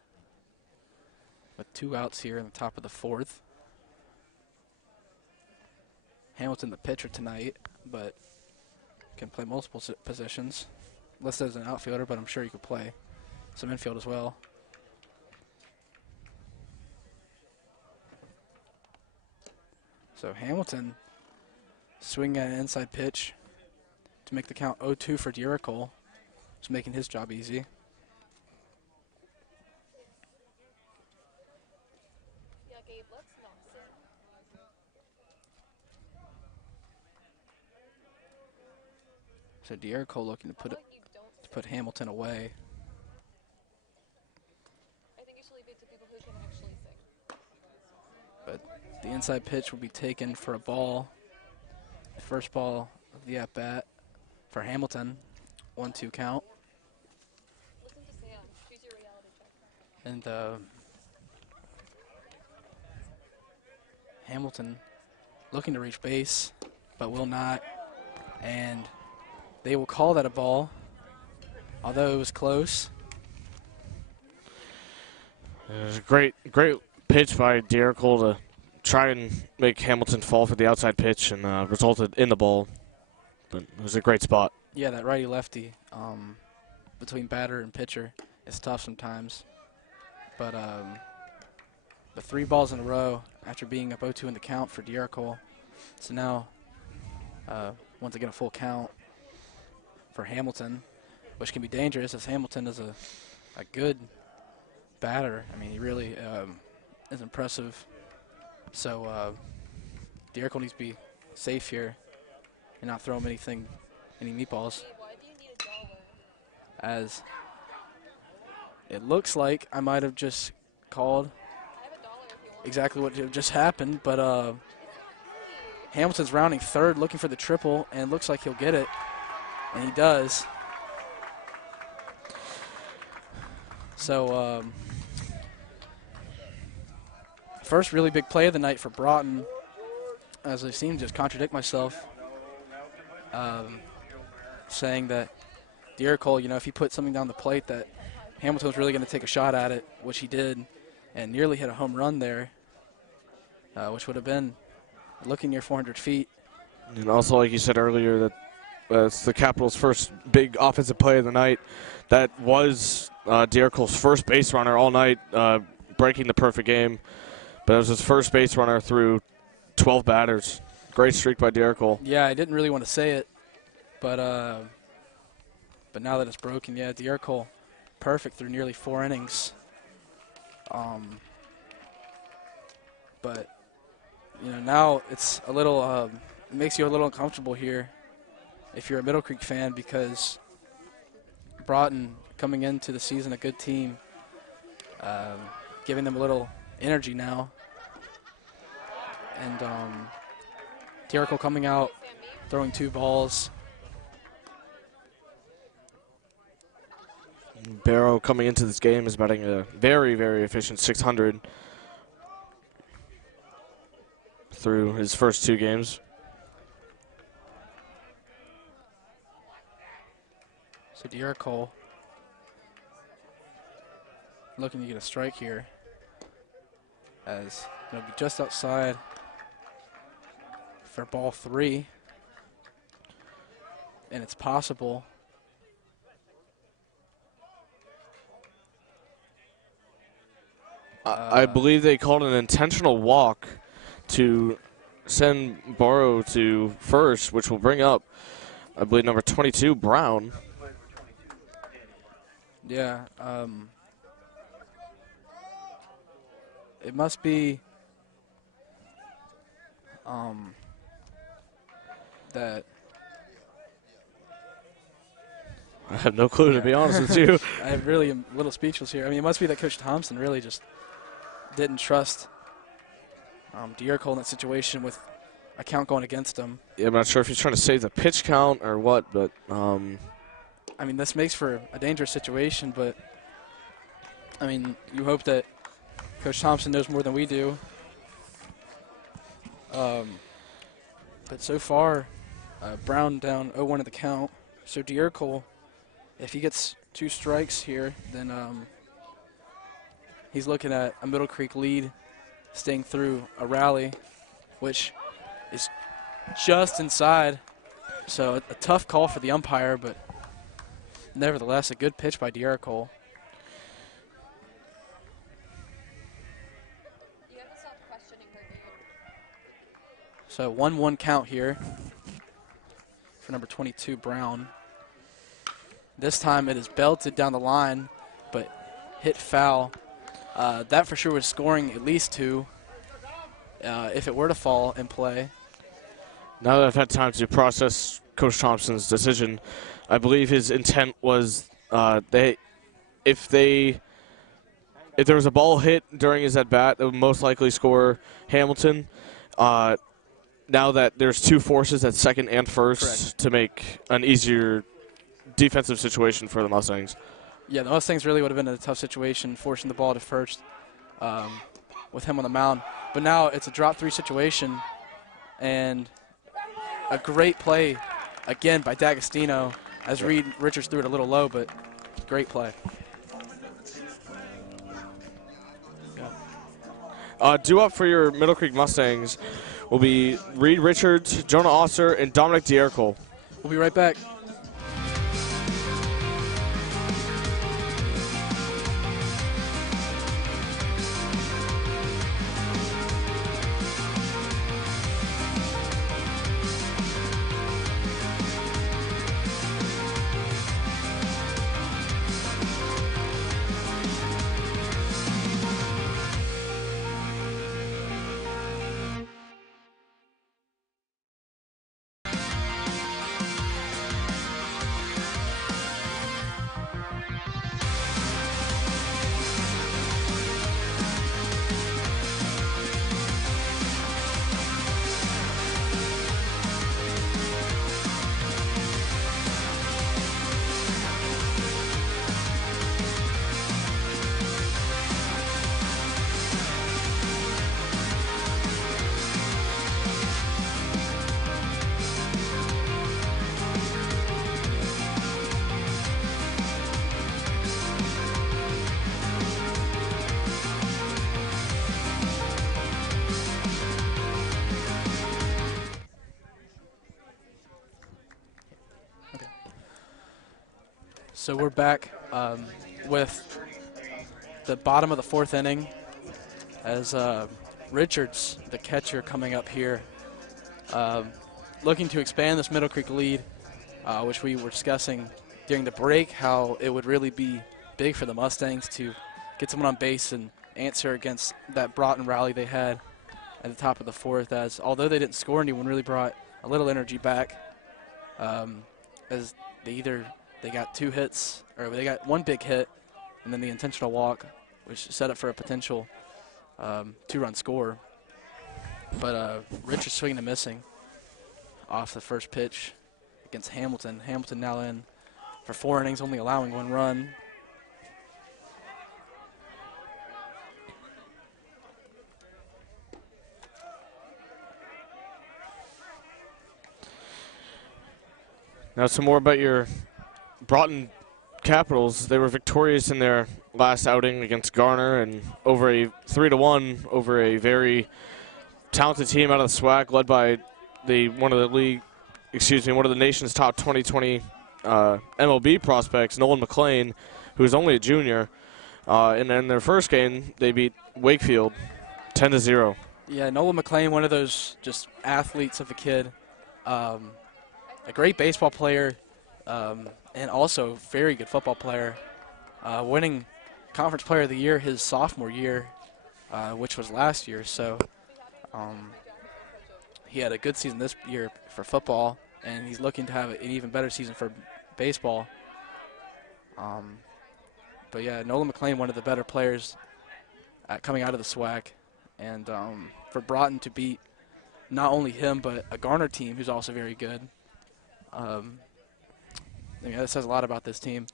with 2 outs here in the top of the 4th. Hamilton the pitcher tonight, but can play multiple positions. Listed as an outfielder, but I'm sure he could play some infield as well. So Hamilton swinging at an inside pitch to make the count 0-2 for Cole, just making his job easy. So Cole looking to put Hamilton away. I think you should leave it to people who can actually sing. But the inside pitch will be taken for a ball. First ball of the at-bat for Hamilton. 1-2 count. Listen to Sam. Choose your reality check. And Hamilton looking to reach base, but will not. And they will call that a ball, although it was close. It was a great pitch by Cole to try and make Hamilton fall for the outside pitch, and resulted in the ball. But it was a great spot. Yeah, that righty-lefty between batter and pitcher is tough sometimes. But the 3 balls in a row after being up 0-2 in the count for Cole. So now, once again, a full count for Hamilton, which can be dangerous as Hamilton is a good batter. I mean, he really is impressive. So Cole needs to be safe here and not throw him any meatballs. Why do you need $1? As it looks like I might have just called I have $1 if you want. exactly what just happened, but Hamilton's rounding third, looking for the triple, and looks like he'll get it, and he does. So first really big play of the night for Broughton, as I seem to just contradict myself, saying that Cole, if he put something down the plate that Hamilton was really going to take a shot at it, which he did, and nearly hit a home run there, which would have been looking near 400 feet. And also, like you said earlier, that it's the Capitals' first big offensive play of the night. That was Cole's first base runner all night, breaking the perfect game. But it was his first base runner through 12 batters. Great streak by Cole. Yeah, I didn't really want to say it, but now that it's broken, yeah, Cole, perfect through nearly 4 innings. But now it's a little, it makes you a little uncomfortable here if you're a Middle Creek fan, because Broughton coming into the season a good team, giving them a little energy now. And Cole coming out, throwing 2 balls. Barrow coming into this game is batting a very, very efficient 600 through his first 2 games. So Cole looking to get a strike here, as it'll be just outside for ball 3, and it's possible. I believe they called an intentional walk to send Barrow to first, which will bring up, I believe, number 22, Brown. Yeah. It must be that. I have no clue, to be honest with you. I really am a little speechless here. I mean, it must be that Coach Thompson really just didn't trust Diercole in that situation with a count going against him. Yeah, I'm not sure if he's trying to save the pitch count or what, but I mean, this makes for a dangerous situation, but I mean, you hope that Coach Thompson knows more than we do. But so far, Brown down 0-1 at the count. So Diercole, if he gets 2 strikes here, then he's looking at a Middle Creek lead, staying through a rally, which is just inside. So a tough call for the umpire, but nevertheless a good pitch by Diercole. You haven't stopped questioning her, dude. So 1-1 count here for number 22, Brown. This time it is belted down the line, but hit foul. That for sure was scoring at least 2 if it were to fall in play. now that I've had time to process Coach Thompson's decision, I believe his intent was if there was a ball hit during his at-bat, it would most likely score Hamilton. Now that there's 2 forces at second and first, Correct, to make an easier defensive situation for the Mustangs. Yeah, the Mustangs really would have been in a tough situation, forcing the ball to first with him on the mound. But now it's a drop 3 situation, and a great play again by D'Agostino, as Reed Richards threw it a little low, but great play. Due up for your Middle Creek Mustangs will be Reed Richards, Jonah Osser, and Dominic Diercole. We'll be right back. So we're back with the bottom of the 4th inning as Richards, the catcher, coming up here, looking to expand this Middle Creek lead, which we were discussing during the break, how it would really be big for the Mustangs to get someone on base and answer against that Broughton rally they had at the top of the 4th, as although they didn't score anyone, really brought a little energy back, as they got 2 hits, or they got 1 big hit, and then the intentional walk, which set up for a potential 2-run score. But Richards swinging and missing off the first pitch against Hamilton. Hamilton now in for 4 innings, only allowing 1 run. Now some more about your Broughton Capitals. They were victorious in their last outing against Garner, and over a 3-1 over a very talented team out of the SWAC, led by one of the nation's top 2020 MLB prospects, Nolan McLean, who's only a junior. And in their first game, they beat Wakefield 10-0. Yeah, Nolan McLean, one of those just athletes of a kid, a great baseball player. And also very good football player. winning Conference Player of the Year his sophomore year, which was last year. So he had a good season this year for football, and he's looking to have an even better season for baseball. But yeah, Nolan McLean, one of the better players coming out of the SWAC, and for Broughton to beat not only him but a Garner team who's also very good. I mean, that says a lot about this team.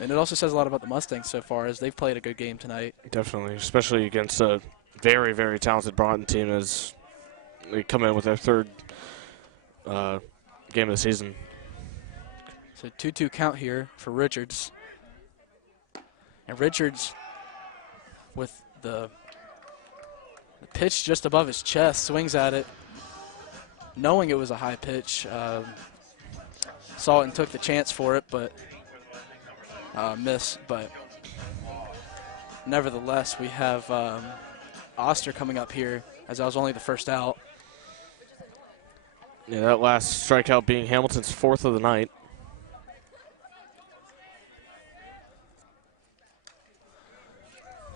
And it also says a lot about the Mustangs so far, as they've played a good game tonight. Definitely, especially against a very, very talented Broughton team as they come in with their third game of the season. So 2-2 count here for Richards. And Richards, with the pitch just above his chest, swings at it, knowing it was a high pitch. Saw it and took the chance for it, but missed. But nevertheless, we have Oster coming up here, as that was only the first out. Yeah, that last strikeout being Hamilton's 4th of the night.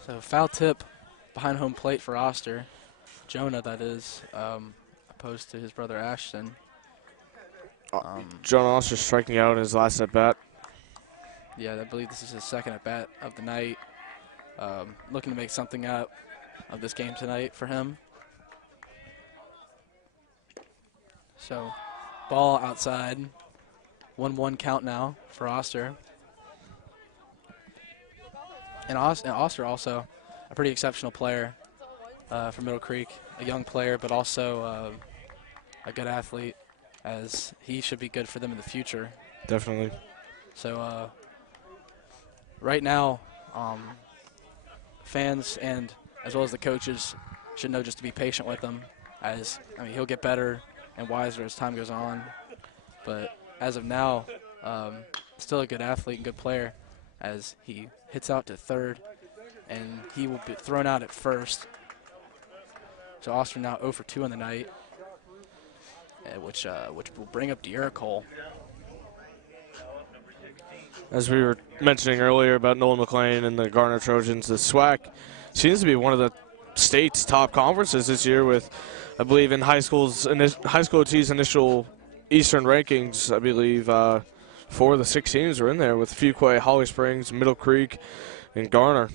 So foul tip behind home plate for Oster. Jonah, that is, opposed to his brother Ashton. John Oster striking out in his last at-bat. Yeah, I believe this is his second at-bat of the night. Looking to make something out of this game tonight for him. So, ball outside. 1-1 count now for Oster. And Oster also a pretty exceptional player from Middle Creek. A young player, but also a good athlete, as he should be good for them in the future. Definitely. So right now, fans and as well as the coaches should know just to be patient with him, as I mean, he'll get better and wiser as time goes on. But as of now, still a good athlete and good player, as he hits out to third, and he will be thrown out at first. So Oster now 0 for 2 on the night, which will bring up De'Ara Cole. As we were mentioning earlier about Nolan McLean and the Garner Trojans, the SWAC seems to be one of the state's top conferences this year with, I believe, in high school T's initial Eastern rankings, I believe 4 of the 6 teams are in there with Fuquay, Holly Springs, Middle Creek, and Garner.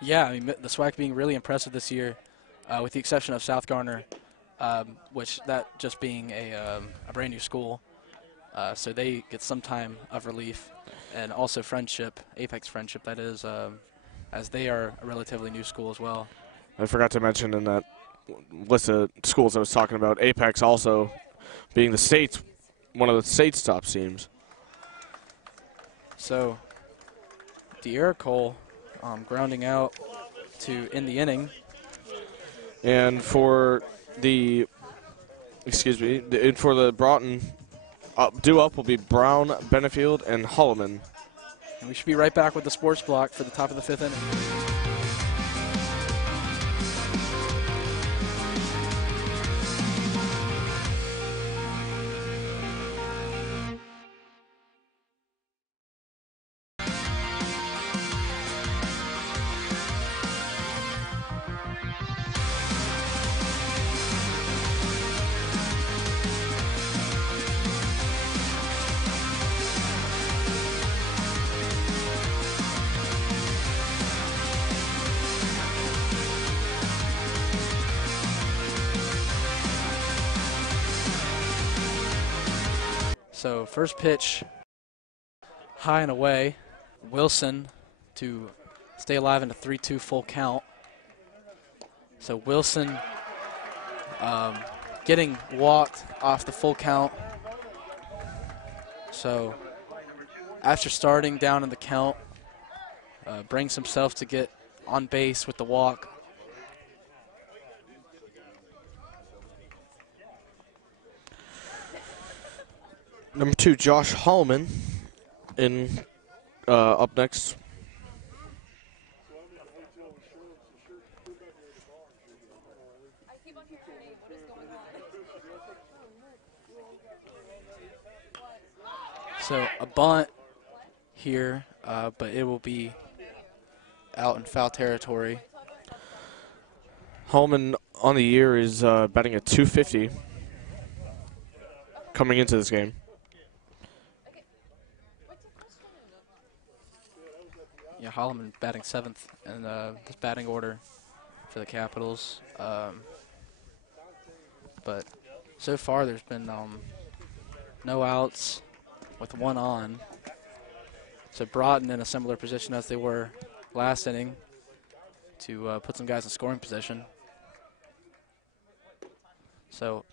Yeah, I mean, the SWAC being really impressive this year, with the exception of South Garner, which that just being a brand new school. So they get some time of relief, and also Friendship, Apex Friendship, that is, as they are a relatively new school as well. I forgot to mention in that list of schools I was talking about, Apex also being one of the state's top teams. So De'Ara Cole grounding out to end the inning. And for the Broughton, due up will be Brown, Benefield, and Holloman. And we should be right back with the sports block for the top of the 5th inning. So first pitch, high and away. Wilson to stay alive in a 3-2 full count. So Wilson getting walked off the full count. So after starting down in the count, brings himself to get on base with the walk. Number 2, Josh Holloman, up next. So a bunt here, but it will be out in foul territory. Holman on the year is batting at 250 coming into this game. Yeah, Holloman batting 7th in this batting order for the Capitals. But so far there's been no outs with 1 on. So Broughton in a similar position as they were last inning to put some guys in scoring position. So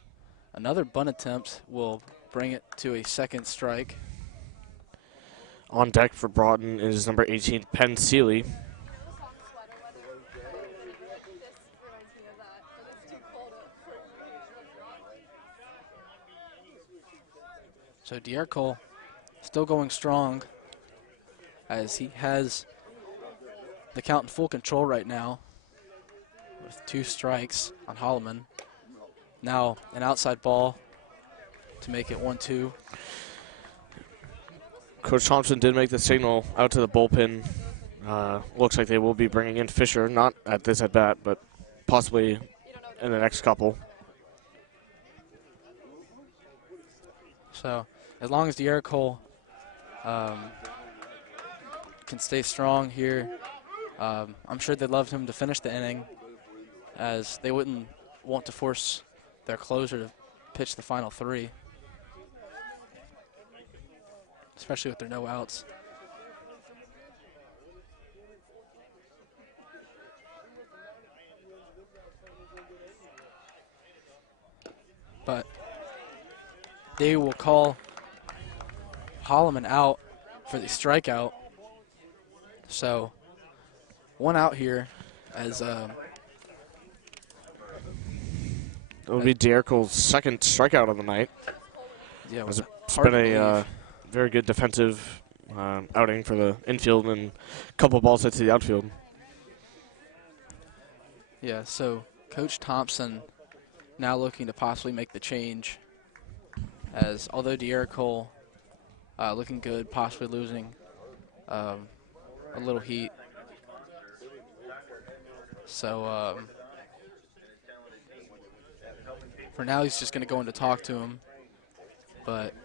another bunt attempt will bring it to a 2nd strike. On deck for Broughton is number 18, Penn Seeley. So Cole still going strong as he has the count in full control right now with 2 strikes on Holloman. Now an outside ball to make it 1-2. Coach Thompson did make the signal out to the bullpen. Looks like they will be bringing in Fisher, not at this at bat, but possibly in the next couple. So as long as Cole can stay strong here, I'm sure they'd love him to finish the inning, as they wouldn't want to force their closer to pitch the final 3. Especially with their no outs. But they will call Holloman out for the strikeout. So 1 out here as it will be Cole's 2nd strikeout of the night. yeah, It's been a very good defensive outing for the infield and a couple balls hit to the outfield. Yeah, so Coach Thompson now looking to possibly make the change, as although Cole looking good, possibly losing a little heat. So for now he's just going to go in to talk to him, but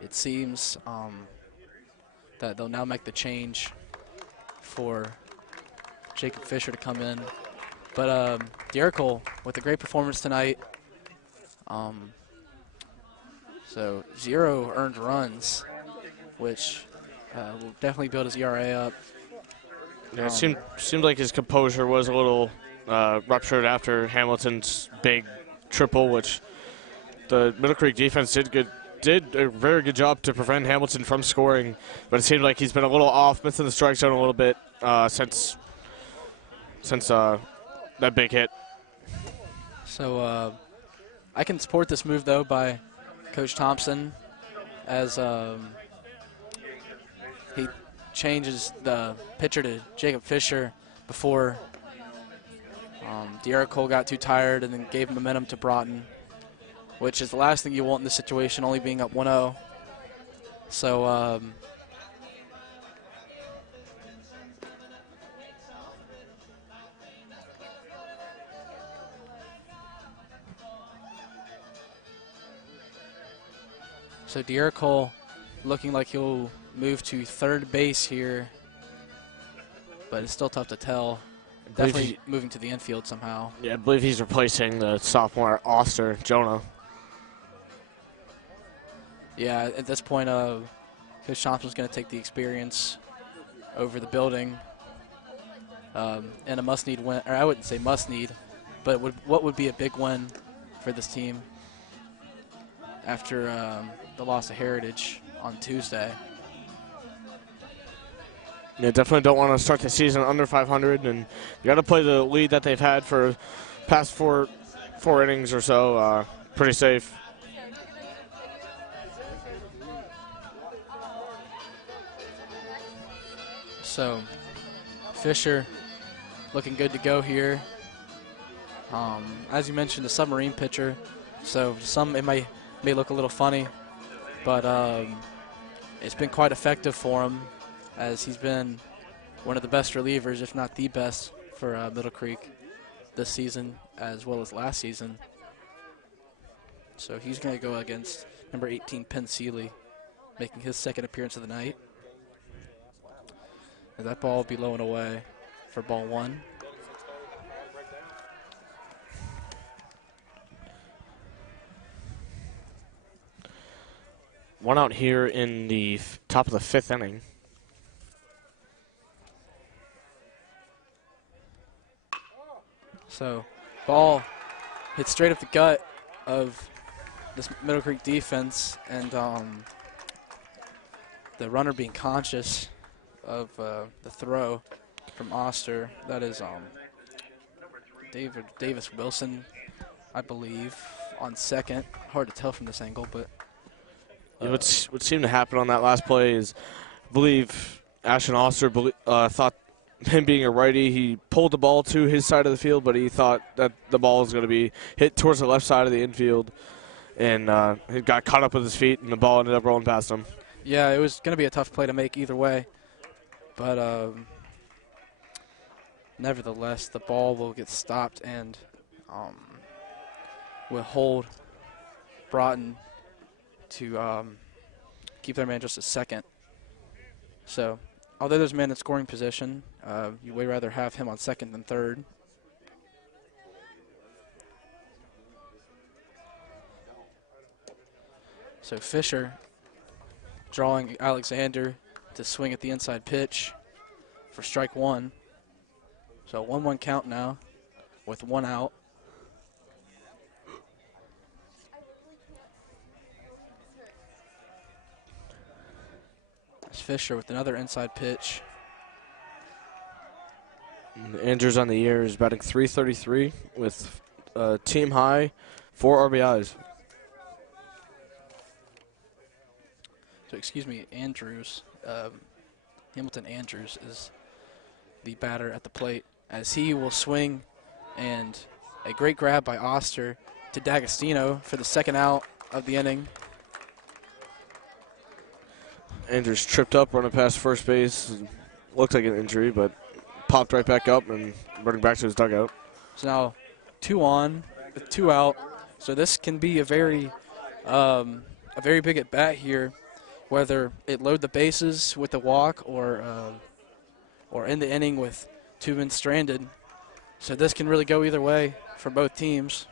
it seems that they'll now make the change for Jacob Fisher to come in. But Cole with a great performance tonight. So 0 earned runs, which will definitely build his ERA up. Yeah, it seemed like his composure was a little ruptured after Hamilton's big triple, which the Middle Creek defense did a very good job to prevent Hamilton from scoring, but it seemed like he's been a little off, missing the strike zone a little bit since that big hit. So I can support this move, though, by Coach Thompson, as he changes the pitcher to Jacob Fisher before Cole got too tired and then gave momentum to Broughton, which is the last thing you want in this situation, only being up 1-0. So Cole looking like he'll move to 3rd base here, but it's still tough to tell. Definitely moving to the infield somehow. Yeah, I believe he's replacing the sophomore Oster, Jonah. Yeah, at this point, Coach Thompson's going to take the experience over the building, and a must-need win. Or I wouldn't say must-need, but what would be a big win for this team after the loss of Heritage on Tuesday. Yeah, definitely don't want to start the season under 500, and you got to play the lead that they've had for past four innings or so. Pretty safe. So Fisher looking good to go here. As you mentioned, the submarine pitcher, so some it may look a little funny, but it's been quite effective for him as he's been one of the best relievers, if not the best, for Middle Creek this season as well as last season. So he's going to go against number 18, Penn Seeley, making his second appearance of the night. And that ball will be low and away for ball one. One out here in the top of the 5th inning. So ball hit straight up the gut of this Middle Creek defense, and the runner being conscious of the throw from Oster. That is Davis Wilson, I believe, on second. Hard to tell from this angle, but What seemed to happen on that last play is, I believe Ashton Oster thought him being a righty, he pulled the ball to his side of the field, but he thought that the ball was going to be hit towards the left side of the infield, and he got caught up with his feet, and the ball ended up rolling past him. yeah, it was going to be a tough play to make either way. But nevertheless, the ball will get stopped and will hold Broughton to keep their man just a second. So, although there's a man in scoring position, you would rather have him on second than third. So Fisher drawing Alexander to swing at the inside pitch for strike one. So 1-1 count now with one out. There's Fisher with another inside pitch. Andrews on the year is batting .333 with team high 4 RBIs. So excuse me, Andrews, Hamilton Andrews is the batter at the plate as he will swing, and a great grab by Oster to D'Agostino for the second out of the inning. Andrews tripped up running past first base. Looked like an injury, but popped right back up and running back to his dugout. So now 2 on with 2 out. So this can be a very big at bat here, whether it load the bases with a walk or end the inning with 2 men stranded. So this can really go either way for both teams.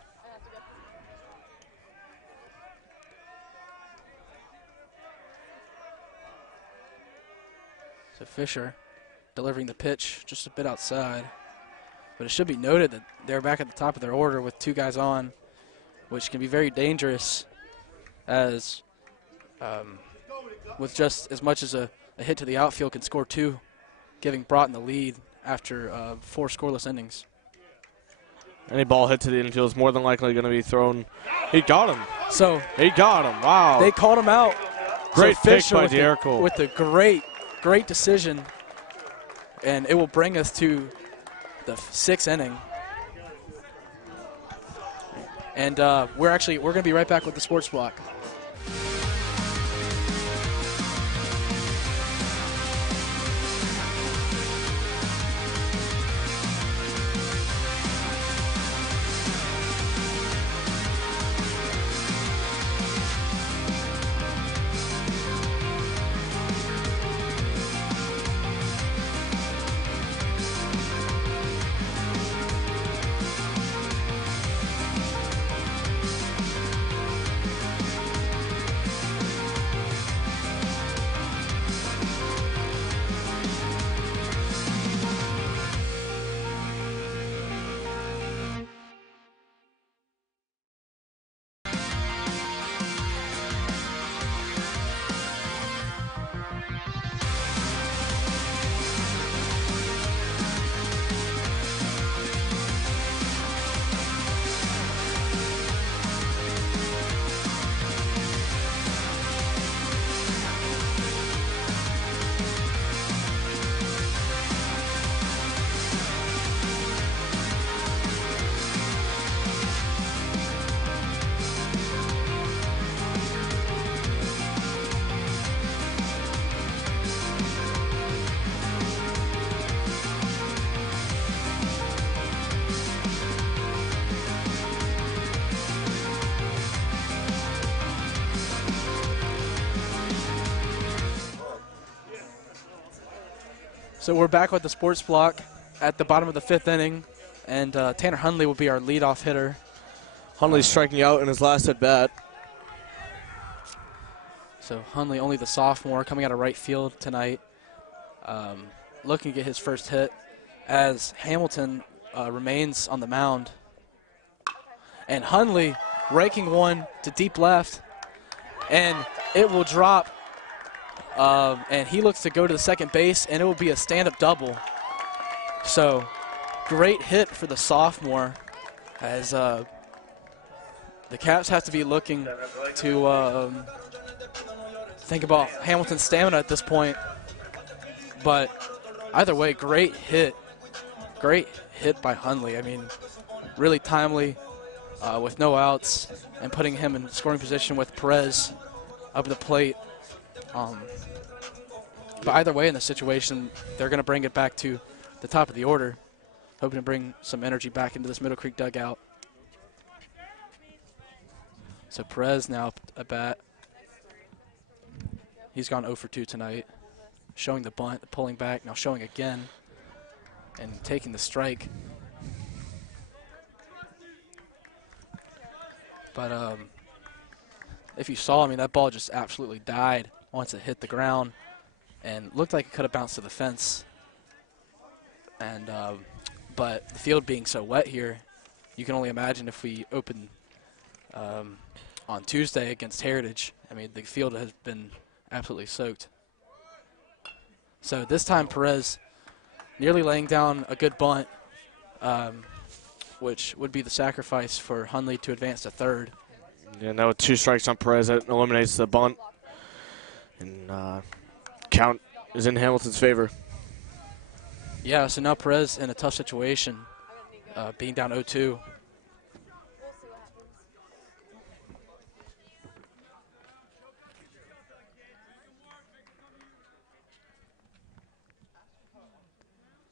So Fisher delivering the pitch just a bit outside. But it should be noted that they're back at the top of their order with 2 guys on, which can be very dangerous as with just as much as a hit to the outfield can score 2, giving Broughton the lead after 4 scoreless innings. Any ball hit to the infield is more than likely going to be thrown. He got him. So he got him. Wow. They called him out. Great so pick Fisher by Jericho. With a great decision, and it will bring us to the 6th inning. And we're going to be right back with the sports block. So we're back with the sports block at the bottom of the 5th inning, and Tanner Hundley will be our leadoff hitter. Hundley striking out in his last at bat. So Hundley, only the sophomore, coming out of right field tonight, looking to get his first hit as Hamilton remains on the mound. And Hundley raking one to deep left, and it will drop. And he looks to go to the second base, and it will be a stand-up double. So great hit for the sophomore, as the Caps have to be looking to think about Hamilton's stamina at this point. But either way, great hit by Hundley. I mean, really timely with no outs and putting him in scoring position with Perez up at the plate. But either way in the situation, they're going to bring it back to the top of the order, hoping to bring some energy back into this Middle Creek dugout. So Perez now at bat. He's gone 0 for 2 tonight, showing the bunt, pulling back, now showing again, and taking the strike. But if you saw, I mean, that ball just absolutely died once it hit the ground and looked like it could have bounced to the fence. And but the field being so wet here, you can only imagine if we open on Tuesday against Heritage. I mean, the field has been absolutely soaked. So this time Perez nearly laying down a good bunt, which would be the sacrifice for Hundley to advance to third. Yeah, now with 2 strikes on Perez, that eliminates the bunt. And count is in Hamilton's favor. Yeah, so now Perez in a tough situation, being down 0-2. We'll see what happens.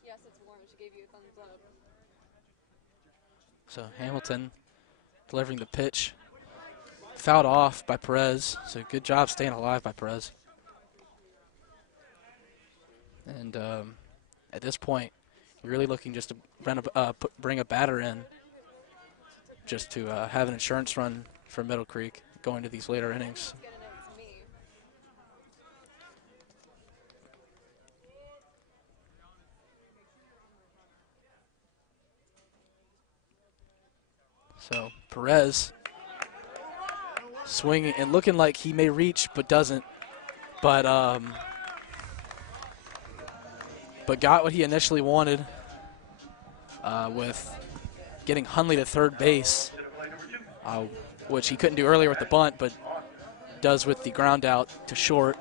Yes, it's warm. She gave you a thumbs up. So Hamilton delivering the pitch. Fouled off by Perez, so good job staying alive by Perez. And at this point, you're really looking just to bring a batter in, just to have an insurance run for Middle Creek going to these later innings. Getting it to me. So Perez swinging and looking like he may reach but doesn't, but got what he initially wanted with getting Hundley to third base, which he couldn't do earlier with the bunt, but does with the ground out to short.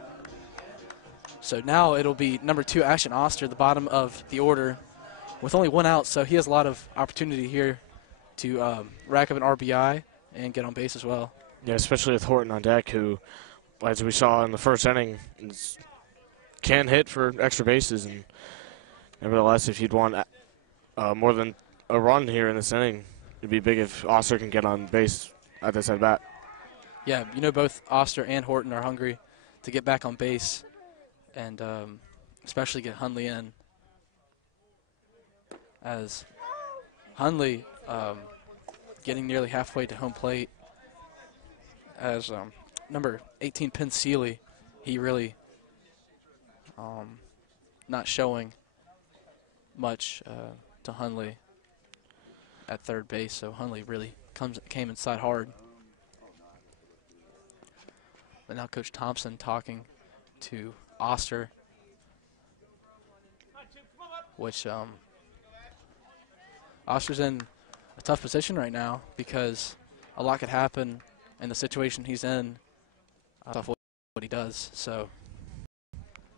So now it'll be number 2, Ashton Oster, the bottom of the order, with only 1 out, so he has a lot of opportunity here to rack up an RBI and get on base as well. Yeah, especially with Horton on deck, who, as we saw in the first inning, can hit for extra bases. And nevertheless, if you'd want more than a run here in this inning, it'd be big if Oster can get on base at this at bat. Yeah, you know, both Oster and Horton are hungry to get back on base and especially get Hundley in, as Hundley getting nearly halfway to home plate, as number 18 Penn Seeley, he really not showing much to Hundley at third base, so Hundley really came inside hard. But now Coach Thompson talking to Oster, which Oster's in a tough position right now because a lot could happen in the situation he's in, off what he does. So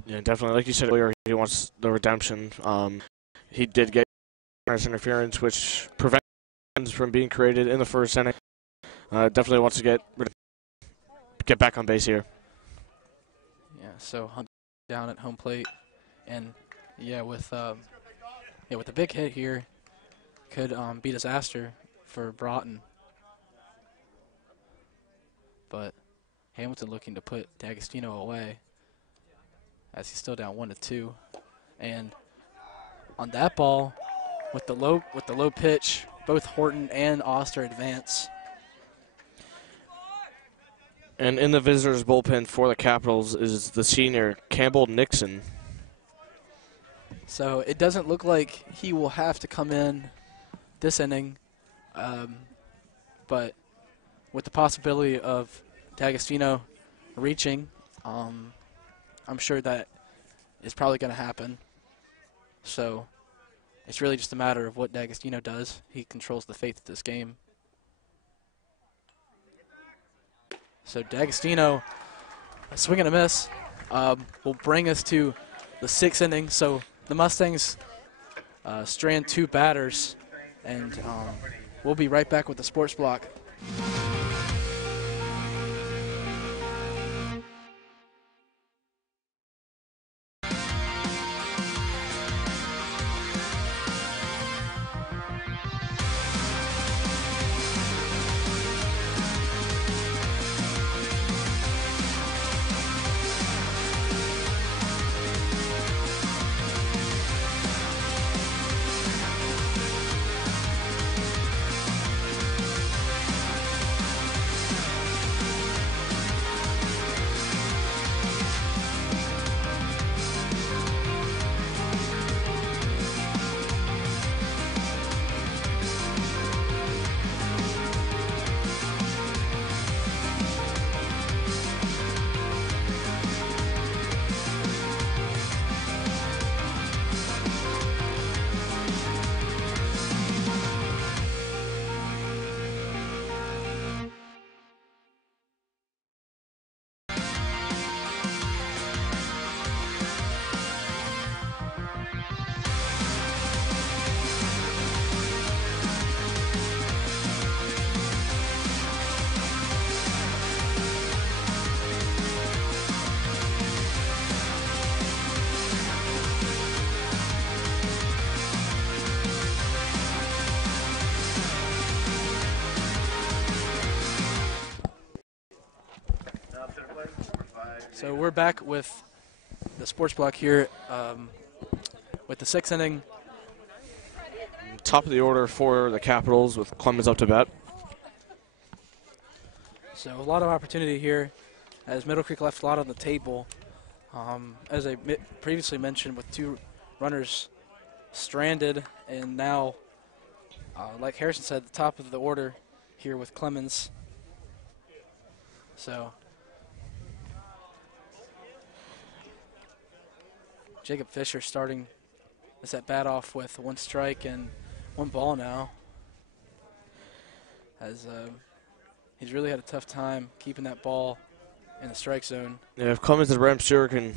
yeah, definitely. Like you said earlier, he wants the redemption. He did get interference, which prevents from being created in the first inning. Definitely wants to get back on base here. yeah, so Hunt down at home plate, and yeah, with a big hit here, could be disaster for Broughton. But Hamilton looking to put D'Agostino away, as he's still down 1-2, and on that ball with the low pitch. Both Horton and Oster advance. And in the visitors' bullpen for the Capitals is the senior Campbell Nixon. So it doesn't look like he will have to come in this inning, but with the possibility of D'Agostino reaching, I'm sure that is probably going to happen. So it's really just a matter of what D'Agostino does. He controls the fate of this game. So D'Agostino, a swing and a miss, will bring us to the 6th inning. So the Mustangs strand 2 batters, and we'll be right back with the sports block. So we're back with the sports block here with the 6th inning. Top of the order for the Capitals with Clemens up to bat. So a lot of opportunity here as Middle Creek left a lot on the table. As I previously mentioned, with 2 runners stranded, and now, like Harrison said, the top of the order here with Clemens. So Jacob Fisher starting this at bat off with 1 strike and 1 ball now, as he's really had a tough time keeping that ball in the strike zone. Yeah, if Clemens and Ramseur can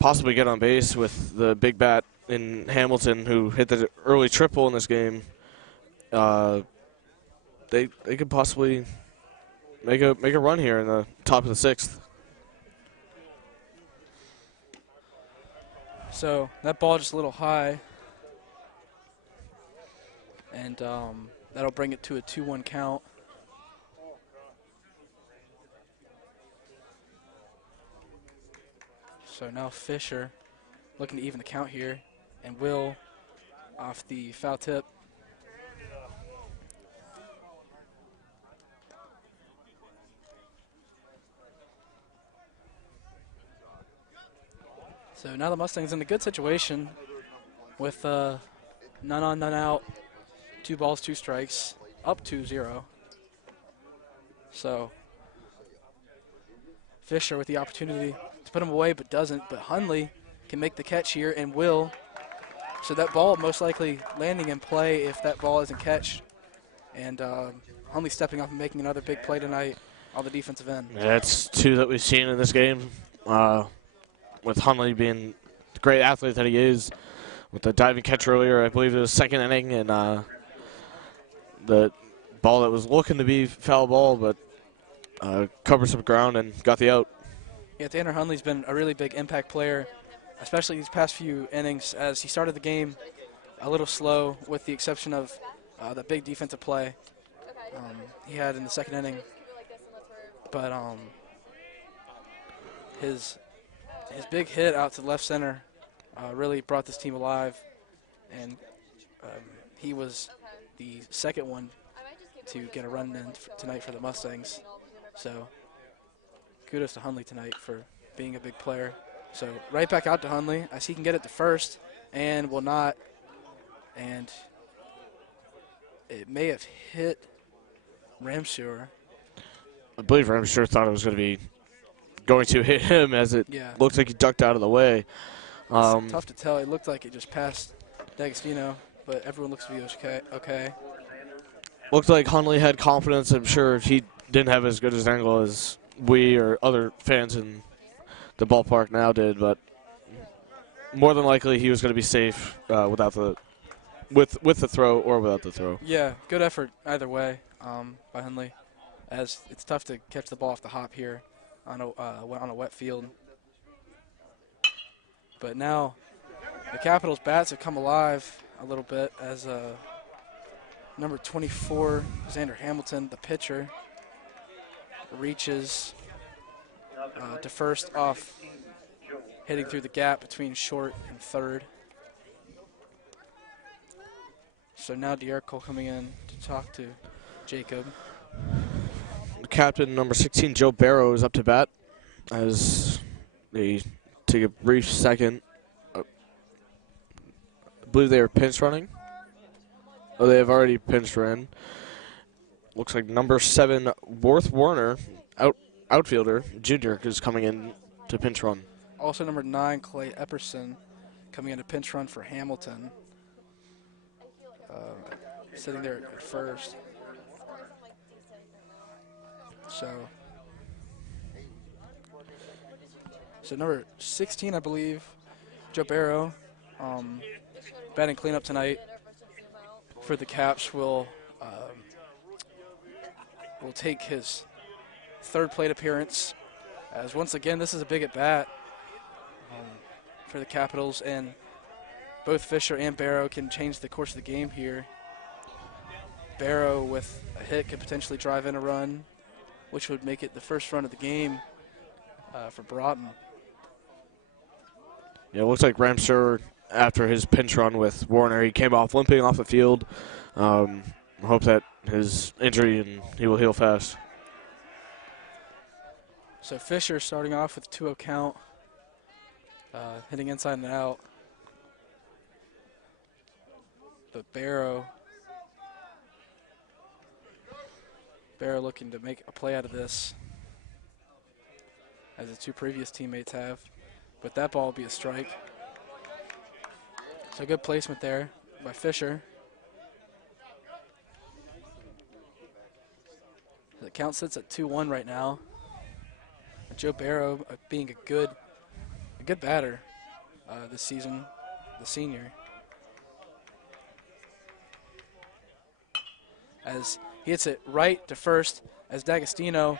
possibly get on base with the big bat in Hamilton, who hit the early triple in this game, they could possibly make a run here in the top of the 6th. So that ball just a little high, and that'll bring it to a 2-1 count. So now Fisher looking to even the count here, and Will off the foul tip. So now the Mustangs in a good situation with none on, none out, 2 balls, 2 strikes, up 2-0. So Fisher with the opportunity to put him away, but doesn't. But Hundley can make the catch here and will. So that ball most likely landing in play if that ball isn't catched. And Hundley stepping up and making another big play tonight on the defensive end. Yeah, that's 2 that we've seen in this game. With Hundley being the great athlete that he is, with the diving catch earlier, I believe it was 2nd inning, and the ball that was looking to be foul ball, but covered some ground and got the out. Yeah, Tanner Hundley's been a really big impact player, especially these past few innings, as he started the game a little slow, with the exception of the big defensive play he had in the 2nd inning. But his big hit out to left center really brought this team alive, and he was the second one to get a run in tonight for the Mustangs. So kudos to Hundley tonight for being a big player. So right back out to Hundley as he can get it to first and will not. And it may have hit Ramseur. I believe Ramseur thought it was going to hit him as it looked like he ducked out of the way. It's tough to tell. It looked like it just passed D'Agostino, but everyone looks to be okay. Looked like Hundley had confidence. I'm sure he didn't have as good an angle as we or other fans in the ballpark now did, but more than likely he was going to be safe without the with the throw or without the throw. Yeah, good effort either way by Hundley, as it's tough to catch the ball off the hop here on a wet field. But now the Capitals' bats have come alive a little bit as number 24, Xander Hamilton, the pitcher, reaches to first off, hitting through the gap between short and third. So now D'Erico coming in to talk to Jacob. Captain number 16, Joe Barrow, is up to bat as they take a brief second. I believe they are pinch running. Oh, they have already pinched run. Looks like number 7, Worth Warner, outfielder, junior, is coming in to pinch run. Also number 9, Clay Epperson, coming in to pinch run for Hamilton. Sitting there at first. So number 16, I believe, Joe Barrow, batting cleanup tonight for the Caps, will take his third plate appearance. As once again, this is a big at bat for the Capitals, and both Fisher and Barrow can change the course of the game here. Barrow with a hit could potentially drive in a run, which would make it the first run of the game for Broughton. Yeah, it looks like Ramseur, after his pinch run with Warner, he came off limping off the field. Hope that his injury and he will heal fast. So Fisher starting off with 2-0 count, hitting inside and out. But Barrow looking to make a play out of this, as the two previous teammates have. But that ball will be a strike. So good placement there by Fisher. The count sits at 2-1 right now. Joe Barrow being a good batter this season, the senior. As he hits it right to first, as D'Agostino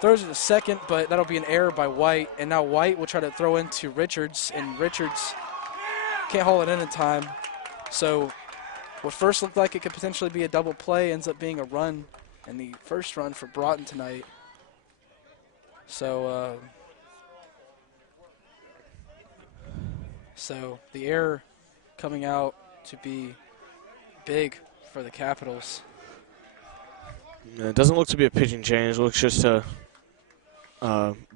throws it to second, but that'll be an error by White. And now White will try to throw into Richards, and Richards can't haul it in time. So what first looked like it could potentially be a double play ends up being a run, and the first run for Broughton tonight. So the error coming out to be big for the Capitals. It doesn't look to be a pitching change. It looks just to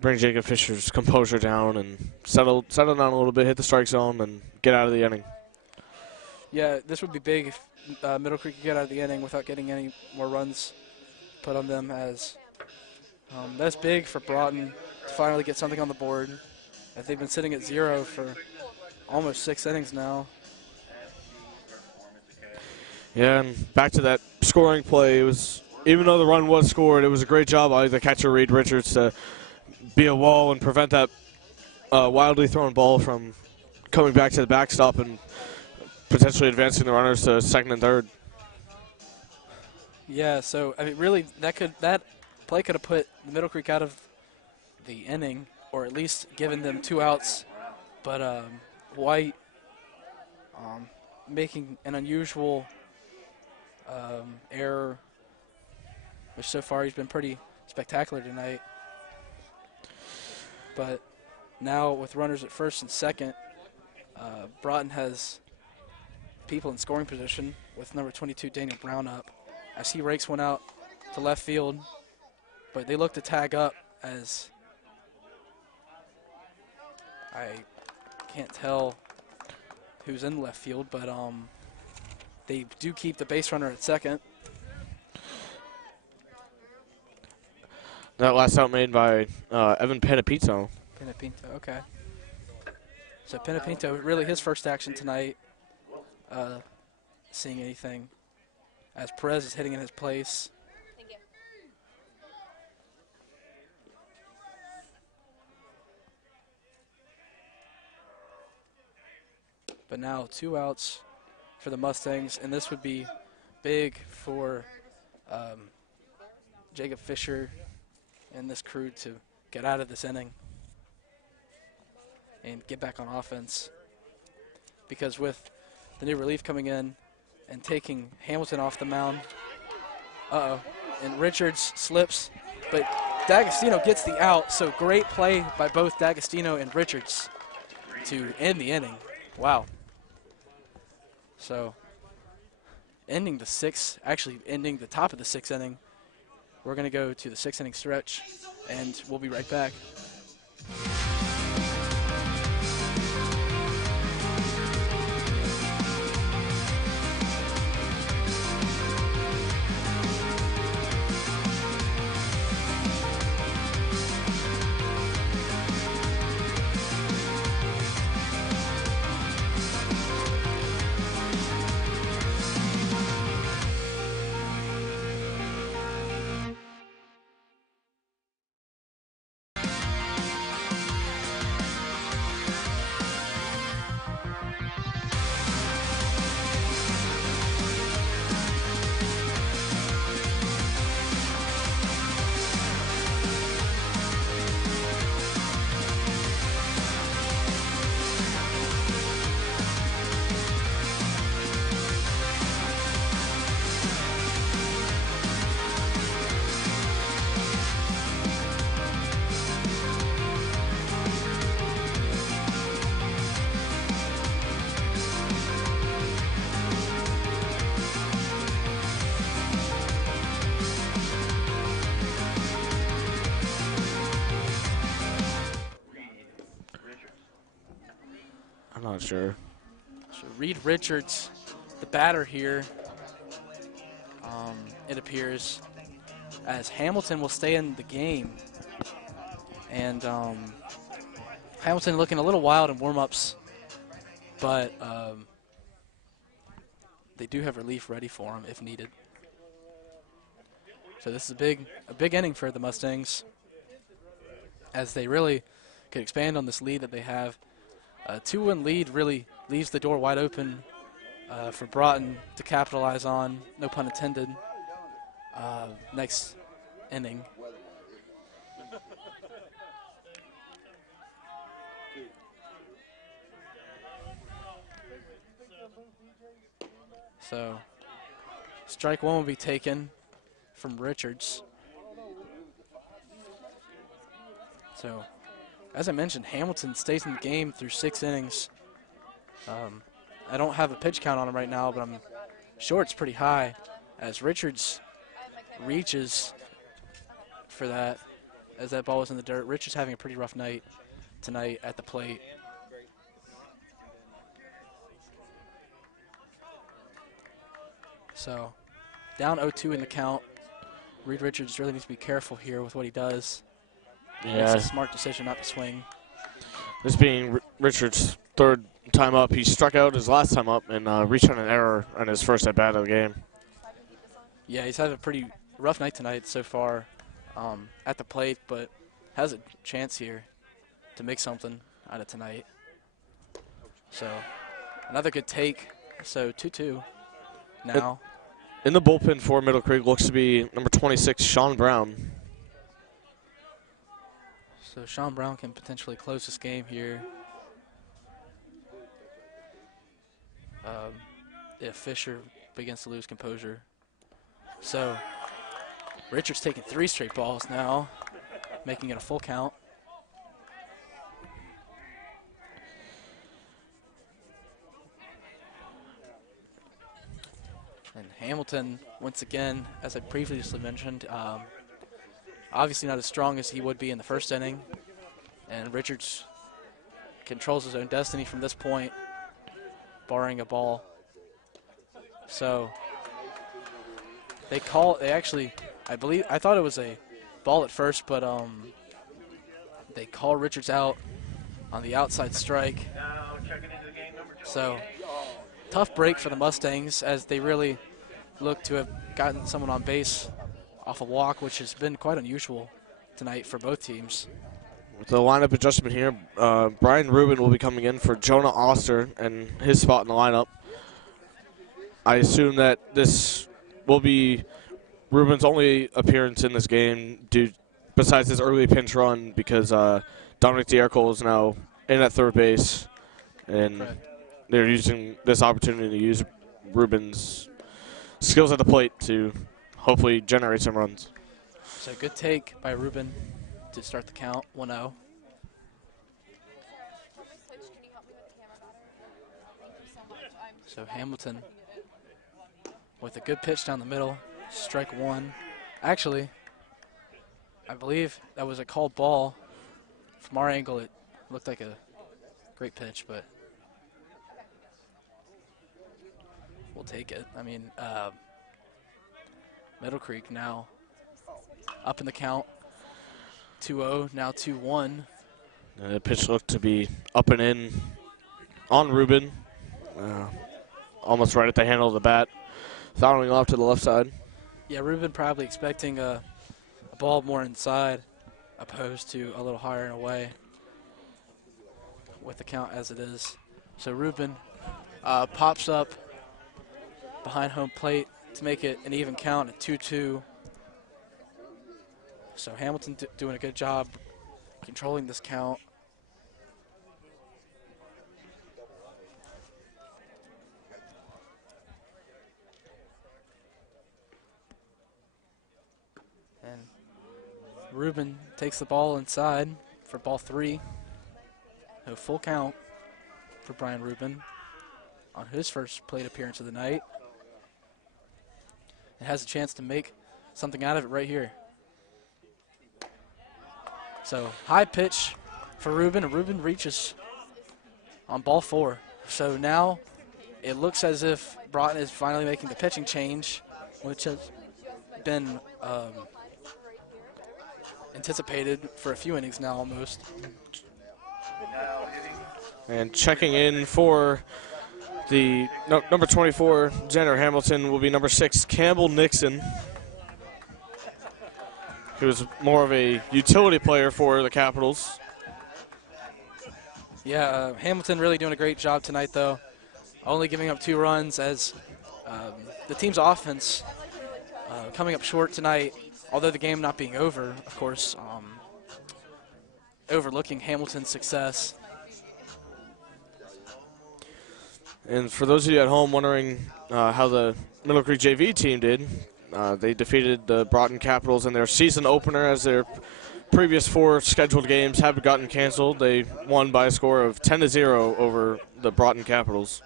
bring Jacob Fisher's composure down and settle down a little bit, hit the strike zone, and get out of the inning. Yeah, this would be big if Middle Creek could get out of the inning without getting any more runs put on them, as that's big for Broughton to finally get something on the board, as they've been sitting at 0 for almost 6 innings now. Yeah, and back to that scoring play. It was, even though the run was scored, it was a great job by the catcher, Reed Richards, to be a wall and prevent that wildly thrown ball from coming back to the backstop and potentially advancing the runners to second and third. Yeah, so I mean, really, that play could have put the Middle Creek out of the inning, or at least given them 2 outs. But White making an unusual error, which so far he's been pretty spectacular tonight. But now with runners at first and second, Broughton has people in scoring position with number 22, Daniel Brown, up as he rakes one out to left field. But they look to tag up as I can't tell who's in left field, but they do keep the base runner at second. That last out made by Evan Panapito. Pinapinto, okay. So Pinapinto, really his first action tonight, seeing anything, as Perez is hitting in his place. Thank you. But now 2 outs for the Mustangs, and this would be big for Jacob Fisher and this crew to get out of this inning and get back on offense. Because with the new relief coming in and taking Hamilton off the mound, and Richards slips, but D'Agostino gets the out, so great play by both D'Agostino and Richards to end the inning. Wow. So ending the top of the 6th inning. We're going to go to the 6th inning stretch, and we'll be right back. I'm not sure. So Reed Richards, the batter here, it appears, as Hamilton will stay in the game. And Hamilton looking a little wild in warm-ups, but they do have relief ready for him if needed. So this is a big inning for the Mustangs, as they really could expand on this lead that they have. A 2-1 lead really leaves the door wide open for Broughton to capitalize on, no pun intended, next inning. So strike one will be taken from Richards. So as I mentioned, Hamilton stays in the game through 6 innings. I don't have a pitch count on him right now, but I'm sure it's pretty high as Richards reaches for that as that ball was in the dirt. Richards having a pretty rough night tonight at the plate. So down 0-2 in the count. Reed Richards really needs to be careful here with what he does. Yeah. It's a smart decision not to swing. This being Richards' 3rd time up. He struck out his last time up and reached on an error on his first at bat of the game. Yeah, he's had a pretty rough night tonight so far at the plate, but has a chance here to make something out of tonight. So another good take. So 2-2 now. In the bullpen for Middle Creek looks to be number 26, Sean Brown. So Sean Brown can potentially close this game here. If Fisher begins to lose composure. So Richards taking 3 straight balls now, making it a full count. And Hamilton, once again, as I previously mentioned, obviously not as strong as he would be in the first inning. And Richards controls his own destiny from this point, barring a ball. So they actually, I thought it was a ball at first, but they call Richards out on the outside strike. So tough break for the Mustangs, as they really look to have gotten someone on base off a walk, which has been quite unusual tonight for both teams. With the lineup adjustment here, Brian Rubin will be coming in for Jonah Oster and his spot in the lineup. I assume that this will be Rubin's only appearance in this game, besides his early pinch run, because Dominic D'Ercole is now in at third base, and Correct. they're using this opportunity to use Rubin's skills at the plate to hopefully generate some runs. So good take by Rubin to start the count, 1-0. Can you help me with the camera better? Thank you so much. So Hamilton with a good pitch down the middle, strike one. Actually, I believe that was a called ball. From our angle, it looked like a great pitch, but we'll take it. I mean, Middle Creek now up in the count, 2-0, now 2-1. The pitch looked to be up and in on Rubin, almost right at the handle of the bat, fouling off to the left side. Yeah, Rubin probably expecting a ball more inside, opposed to a little higher and away with the count as it is. So Rubin pops up behind home plate to make it an even count at 2-2. So Hamilton doing a good job controlling this count. And Rubin takes the ball inside for ball 3. A full count for Brian Rubin on his first plate appearance of the night. And has a chance to make something out of it right here. So high pitch for Rubin, and Rubin reaches on ball 4. So now it looks as if Broughton is finally making the pitching change, which has been anticipated for a few innings now almost. And checking in for the number 24, Jenner Hamilton, will be number 6, Campbell Nixon, who's more of a utility player for the Capitals. Yeah, Hamilton really doing a great job tonight, though. Only giving up 2 runs, as the team's offense coming up short tonight, although the game not being over, of course, overlooking Hamilton's success. And for those of you at home wondering how the Middle Creek JV team did, they defeated the Broughton Capitals in their season opener, as their previous 4 scheduled games have gotten canceled. They won by a score of 10-0 over the Broughton Capitals.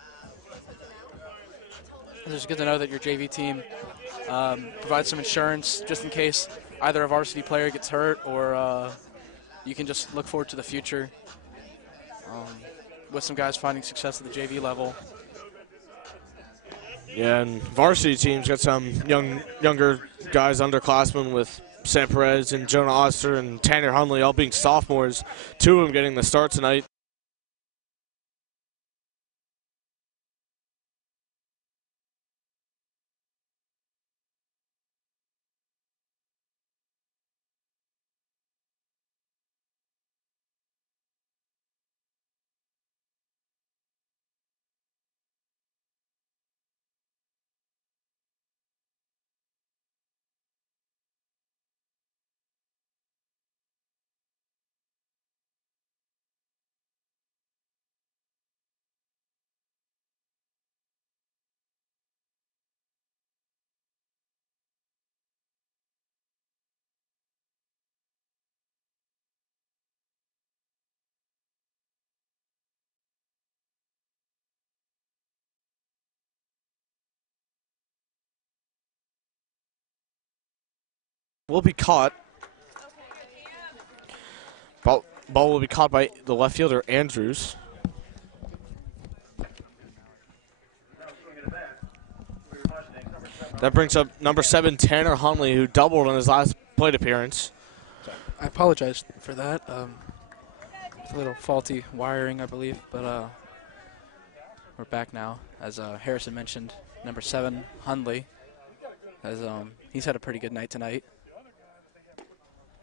It's good to know that your JV team provides some insurance just in case either a varsity player gets hurt, or you can just look forward to the future with some guys finding success at the JV level. Yeah, and varsity teams got some younger guys, underclassmen, with Sam Perez and Jonah Oster and Tanner Hunley all being sophomores. 2 of them getting the start tonight. will be caught. Ball will be caught by the left fielder, Andrews. That brings up number 7, Tanner Hunley, who doubled in his last plate appearance. I apologize for that. It's a little faulty wiring, I believe, but we're back now. As Harrison mentioned, number 7, Hunley, as he's had a pretty good night tonight,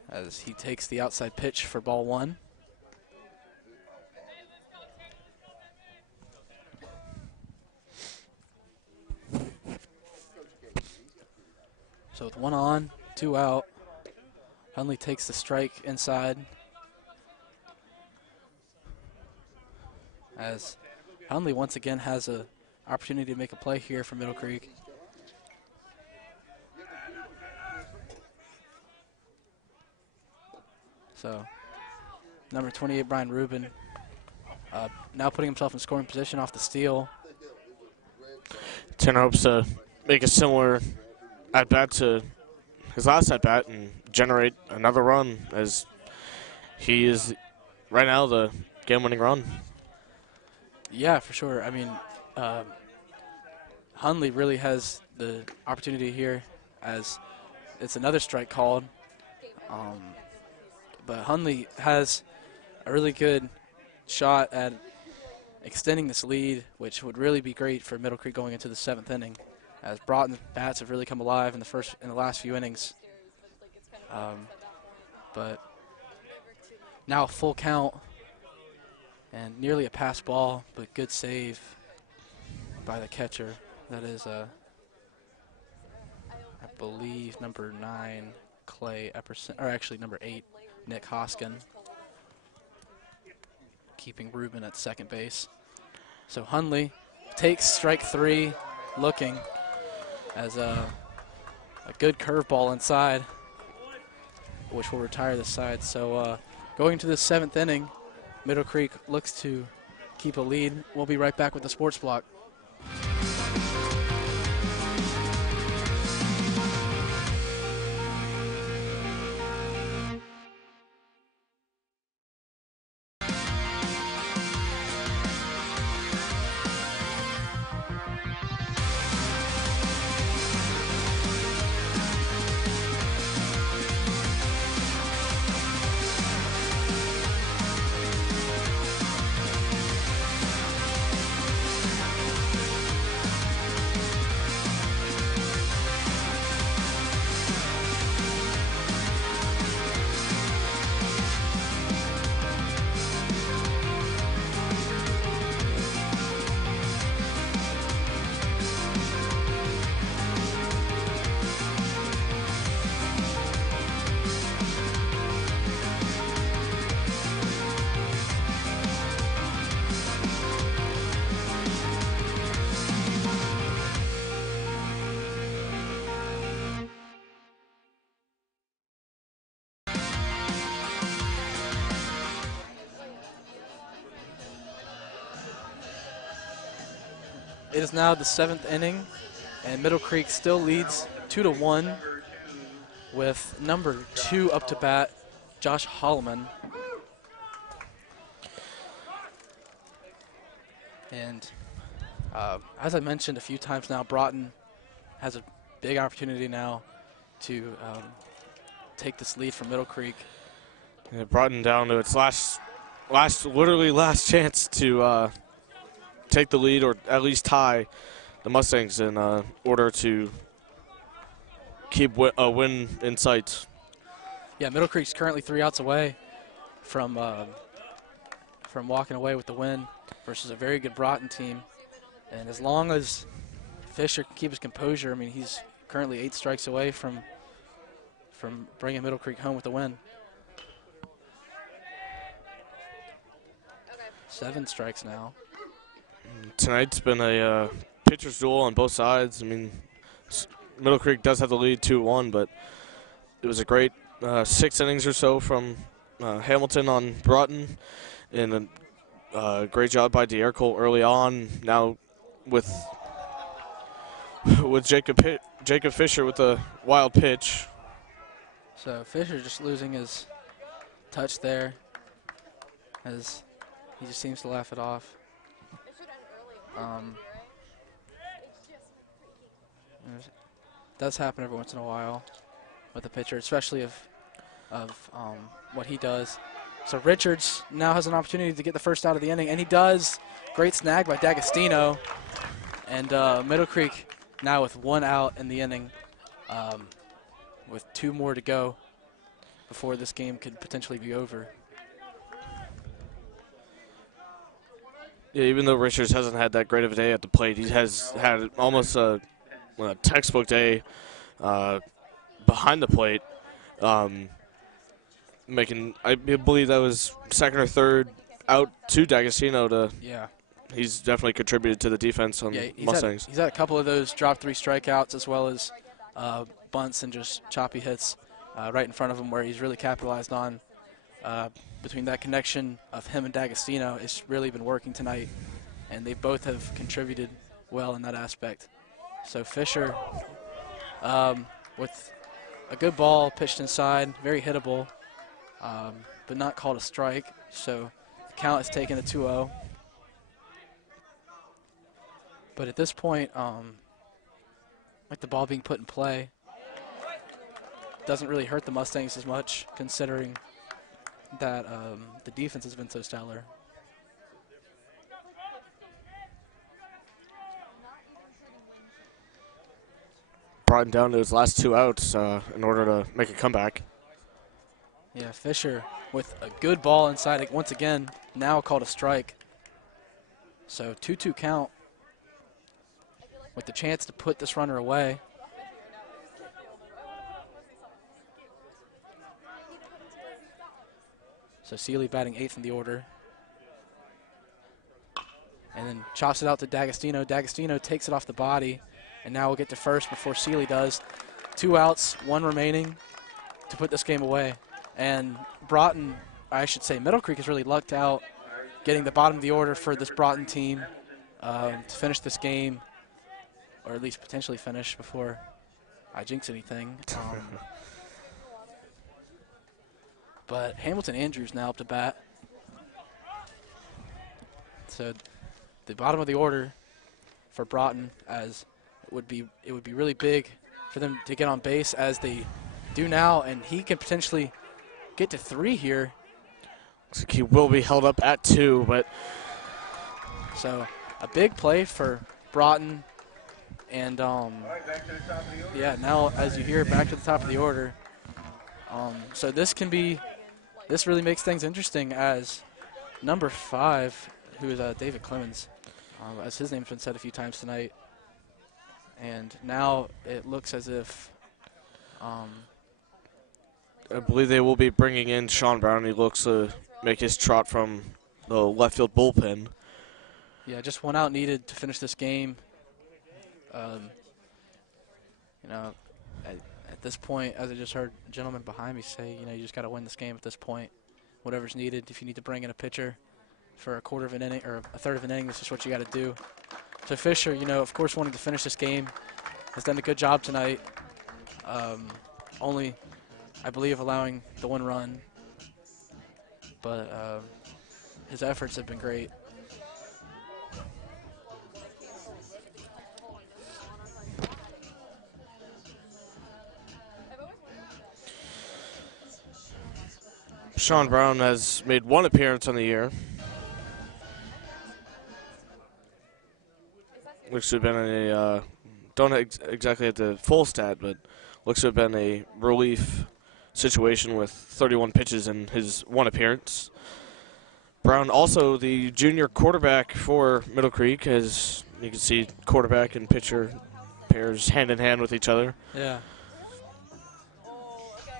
as he takes the outside pitch for ball 1. So with 1 on, 2 out, Hunley takes the strike inside, as Hunley once again has an opportunity to make a play here for Middle Creek. So number 28, Brian Rubin, now putting himself in scoring position off the steal. Tanner hopes to make a similar at-bat to his last at-bat and generate another run, as he is right now the game-winning run. Yeah, for sure. I mean, Hunley really has the opportunity here, as it's another strike called. But Hunley has a really good shot at extending this lead, which would really be great for Middle Creek going into the 7th inning, as Broughton bats have really come alive in the last few innings. But now a full count and nearly a pass ball, but good save by the catcher. That is, I believe, number 9, Clay Epperson, or actually number 8, Nick Hoskin, keeping Rubin at second base. So Hunley takes strike 3, looking, as a good curveball inside, which will retire the side. So going to the 7th inning, Middle Creek looks to keep a lead. We'll be right back with the sports block. It is now the 7th inning, and Middle Creek still leads 2-1 with number 2 up to bat, Josh Holloman. And as I mentioned a few times now, Broughton has a big opportunity now to take this lead from Middle Creek. Yeah, Broughton down to its literally last chance to take the lead, or at least tie the Mustangs in order to keep a win in sight. Yeah, Middle Creek's currently 3 outs away from walking away with the win versus a very good Broughton team. And as long as Fisher can keep his composure, I mean, he's currently 8 strikes away from bringing Middle Creek home with the win. 7 strikes now. Tonight's been a pitcher's duel on both sides. I mean, Middle Creek does have the lead 2-1, but it was a great 6 innings or so from Hamilton on Broughton, and a great job by D'Ercole early on. Now with Jacob Fisher with a wild pitch. So Fisher just losing his touch there, as he just seems to laugh it off. It does happen every once in a while with a pitcher, especially of what he does. So Richards now has an opportunity to get the first out of the inning, and he does. Great snag by D'Agostino. And Middle Creek now with 1 out in the inning, with 2 more to go before this game could potentially be over. Yeah, even though Richards hasn't had that great of a day at the plate, he has had almost a textbook day behind the plate. I believe that was second or third out to D'Agostino. Yeah. He's definitely contributed to the defense on Mustangs. He's had a couple of those drop 3 strikeouts, as well as bunts and just choppy hits right in front of him, where he's really capitalized on. Between that connection of him and D'Agostino, it's really been working tonight, and they both have contributed well in that aspect. So Fisher with a good ball pitched inside, very hittable, but not called a strike. So the count is taken to 2-0. But at this point, like the ball being put in play doesn't really hurt the Mustangs as much, considering that the defense has been so stellar. Broughton down to his last 2 outs in order to make a comeback. Yeah, Fisher with a good ball inside once again, now called a strike. So 2-2 count with the chance to put this runner away. So Seeley batting 8th in the order. And then chops it out to D'Agostino. D'Agostino takes it off the body, and now we'll get to first before Seeley does. 2 outs, 1 remaining to put this game away. And Broughton, I should say Middle Creek, has really lucked out getting the bottom of the order for this Broughton team to finish this game, or at least potentially finish before I jinx anything. But Hamilton Andrews now up to bat. So the bottom of the order for Broughton, as it would be really big for them to get on base as they do now, and he can potentially get to 3 here. Looks like he will be held up at 2, but so a big play for Broughton, and yeah, now as you hear, back to the top of the order. So this really makes things interesting, as number 5, who is David Clemens, as his name's been said a few times tonight. And now it looks as if I believe they will be bringing in Sean Brown. He looks to make his trot from the left field bullpen. Yeah, just 1 out needed to finish this game. You know, at this point, as I just heard a gentleman behind me say, you know, you just got to win this game at this point. Whatever's needed. If you need to bring in a pitcher for a quarter of an inning or a third of an inning, this is what you got to do. So Fisher, you know, of course, wanting to finish this game, has done a good job tonight. Only, I believe, allowing the 1 run, but his efforts have been great. Sean Brown has made 1 appearance on the year. Looks to have been a, don't exactly have the full stat, but looks to have been a relief situation with 31 pitches in his 1 appearance. Brown also the junior quarterback for Middle Creek, as you can see quarterback and pitcher pairs hand in hand with each other. Yeah.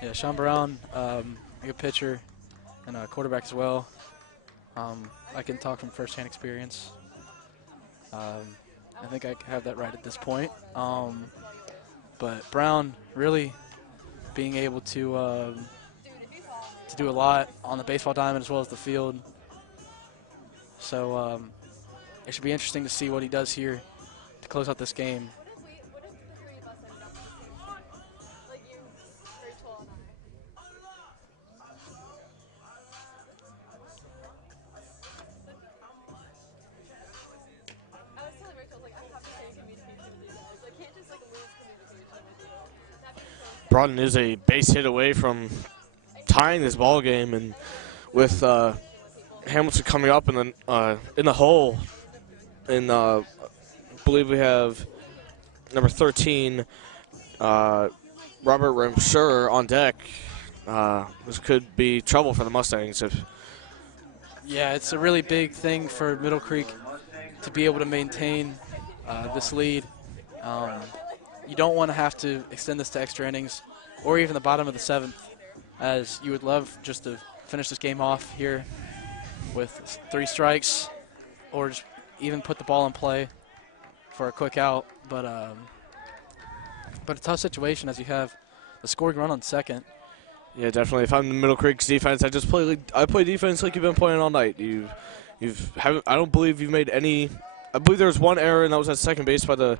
Yeah, Sean Brown, a good pitcher and a quarterback as well. I can talk from firsthand experience. I think I have that right at this point. But Brown really being able to do a lot on the baseball diamond as well as the field. So it should be interesting to see what he does here to close out this game. Broughton is a base hit away from tying this ball game, and with Hamilton coming up in the hole, and I believe we have number 13, Robert Ramsher on deck. This could be trouble for the Mustangs. Yeah, it's a really big thing for Middle Creek to be able to maintain this lead. You don't want to have to extend this to extra innings or even the bottom of the 7th, as you would love just to finish this game off here with 3 strikes or just even put the ball in play for a quick out. But a tough situation as you have the scoring run on second. Yeah, definitely. If I'm the Middle Creek's defense, I play defense like you've been playing all night. I don't believe you've made any. I believe there was one error, and that was at second base by the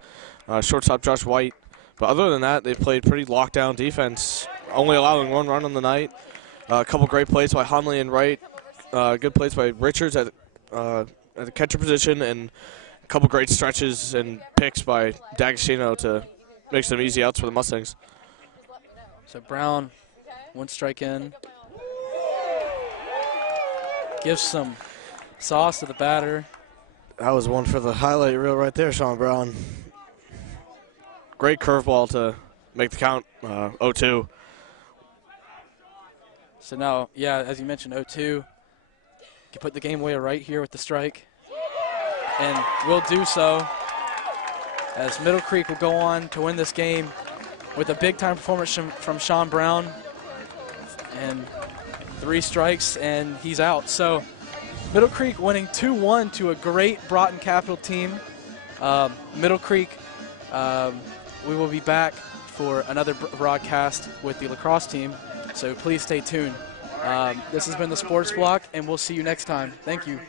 shortstop Josh White. But other than that, they've played pretty lockdown defense, only allowing 1 run on the night. A couple great plays by Hunley and Wright. Good plays by Richards at the catcher position, and a couple great stretches and picks by D'Agostino to make some easy outs for the Mustangs. So Brown, 1 strike in. Gives some sauce to the batter. That was one for the highlight reel right there, Sean Brown. Great curveball to make the count 0-2. So now, yeah, as you mentioned, 0-2. You can put the game away right here with the strike. And will do so, as Middle Creek will go on to win this game with a big-time performance from Sean Brown. And 3 strikes, and he's out. So Middle Creek winning 2-1 to a great Broughton Capital team. Middle Creek, we will be back for another broadcast with the lacrosse team, so please stay tuned. This has been the Sports Block, and we'll see you next time. Thank you.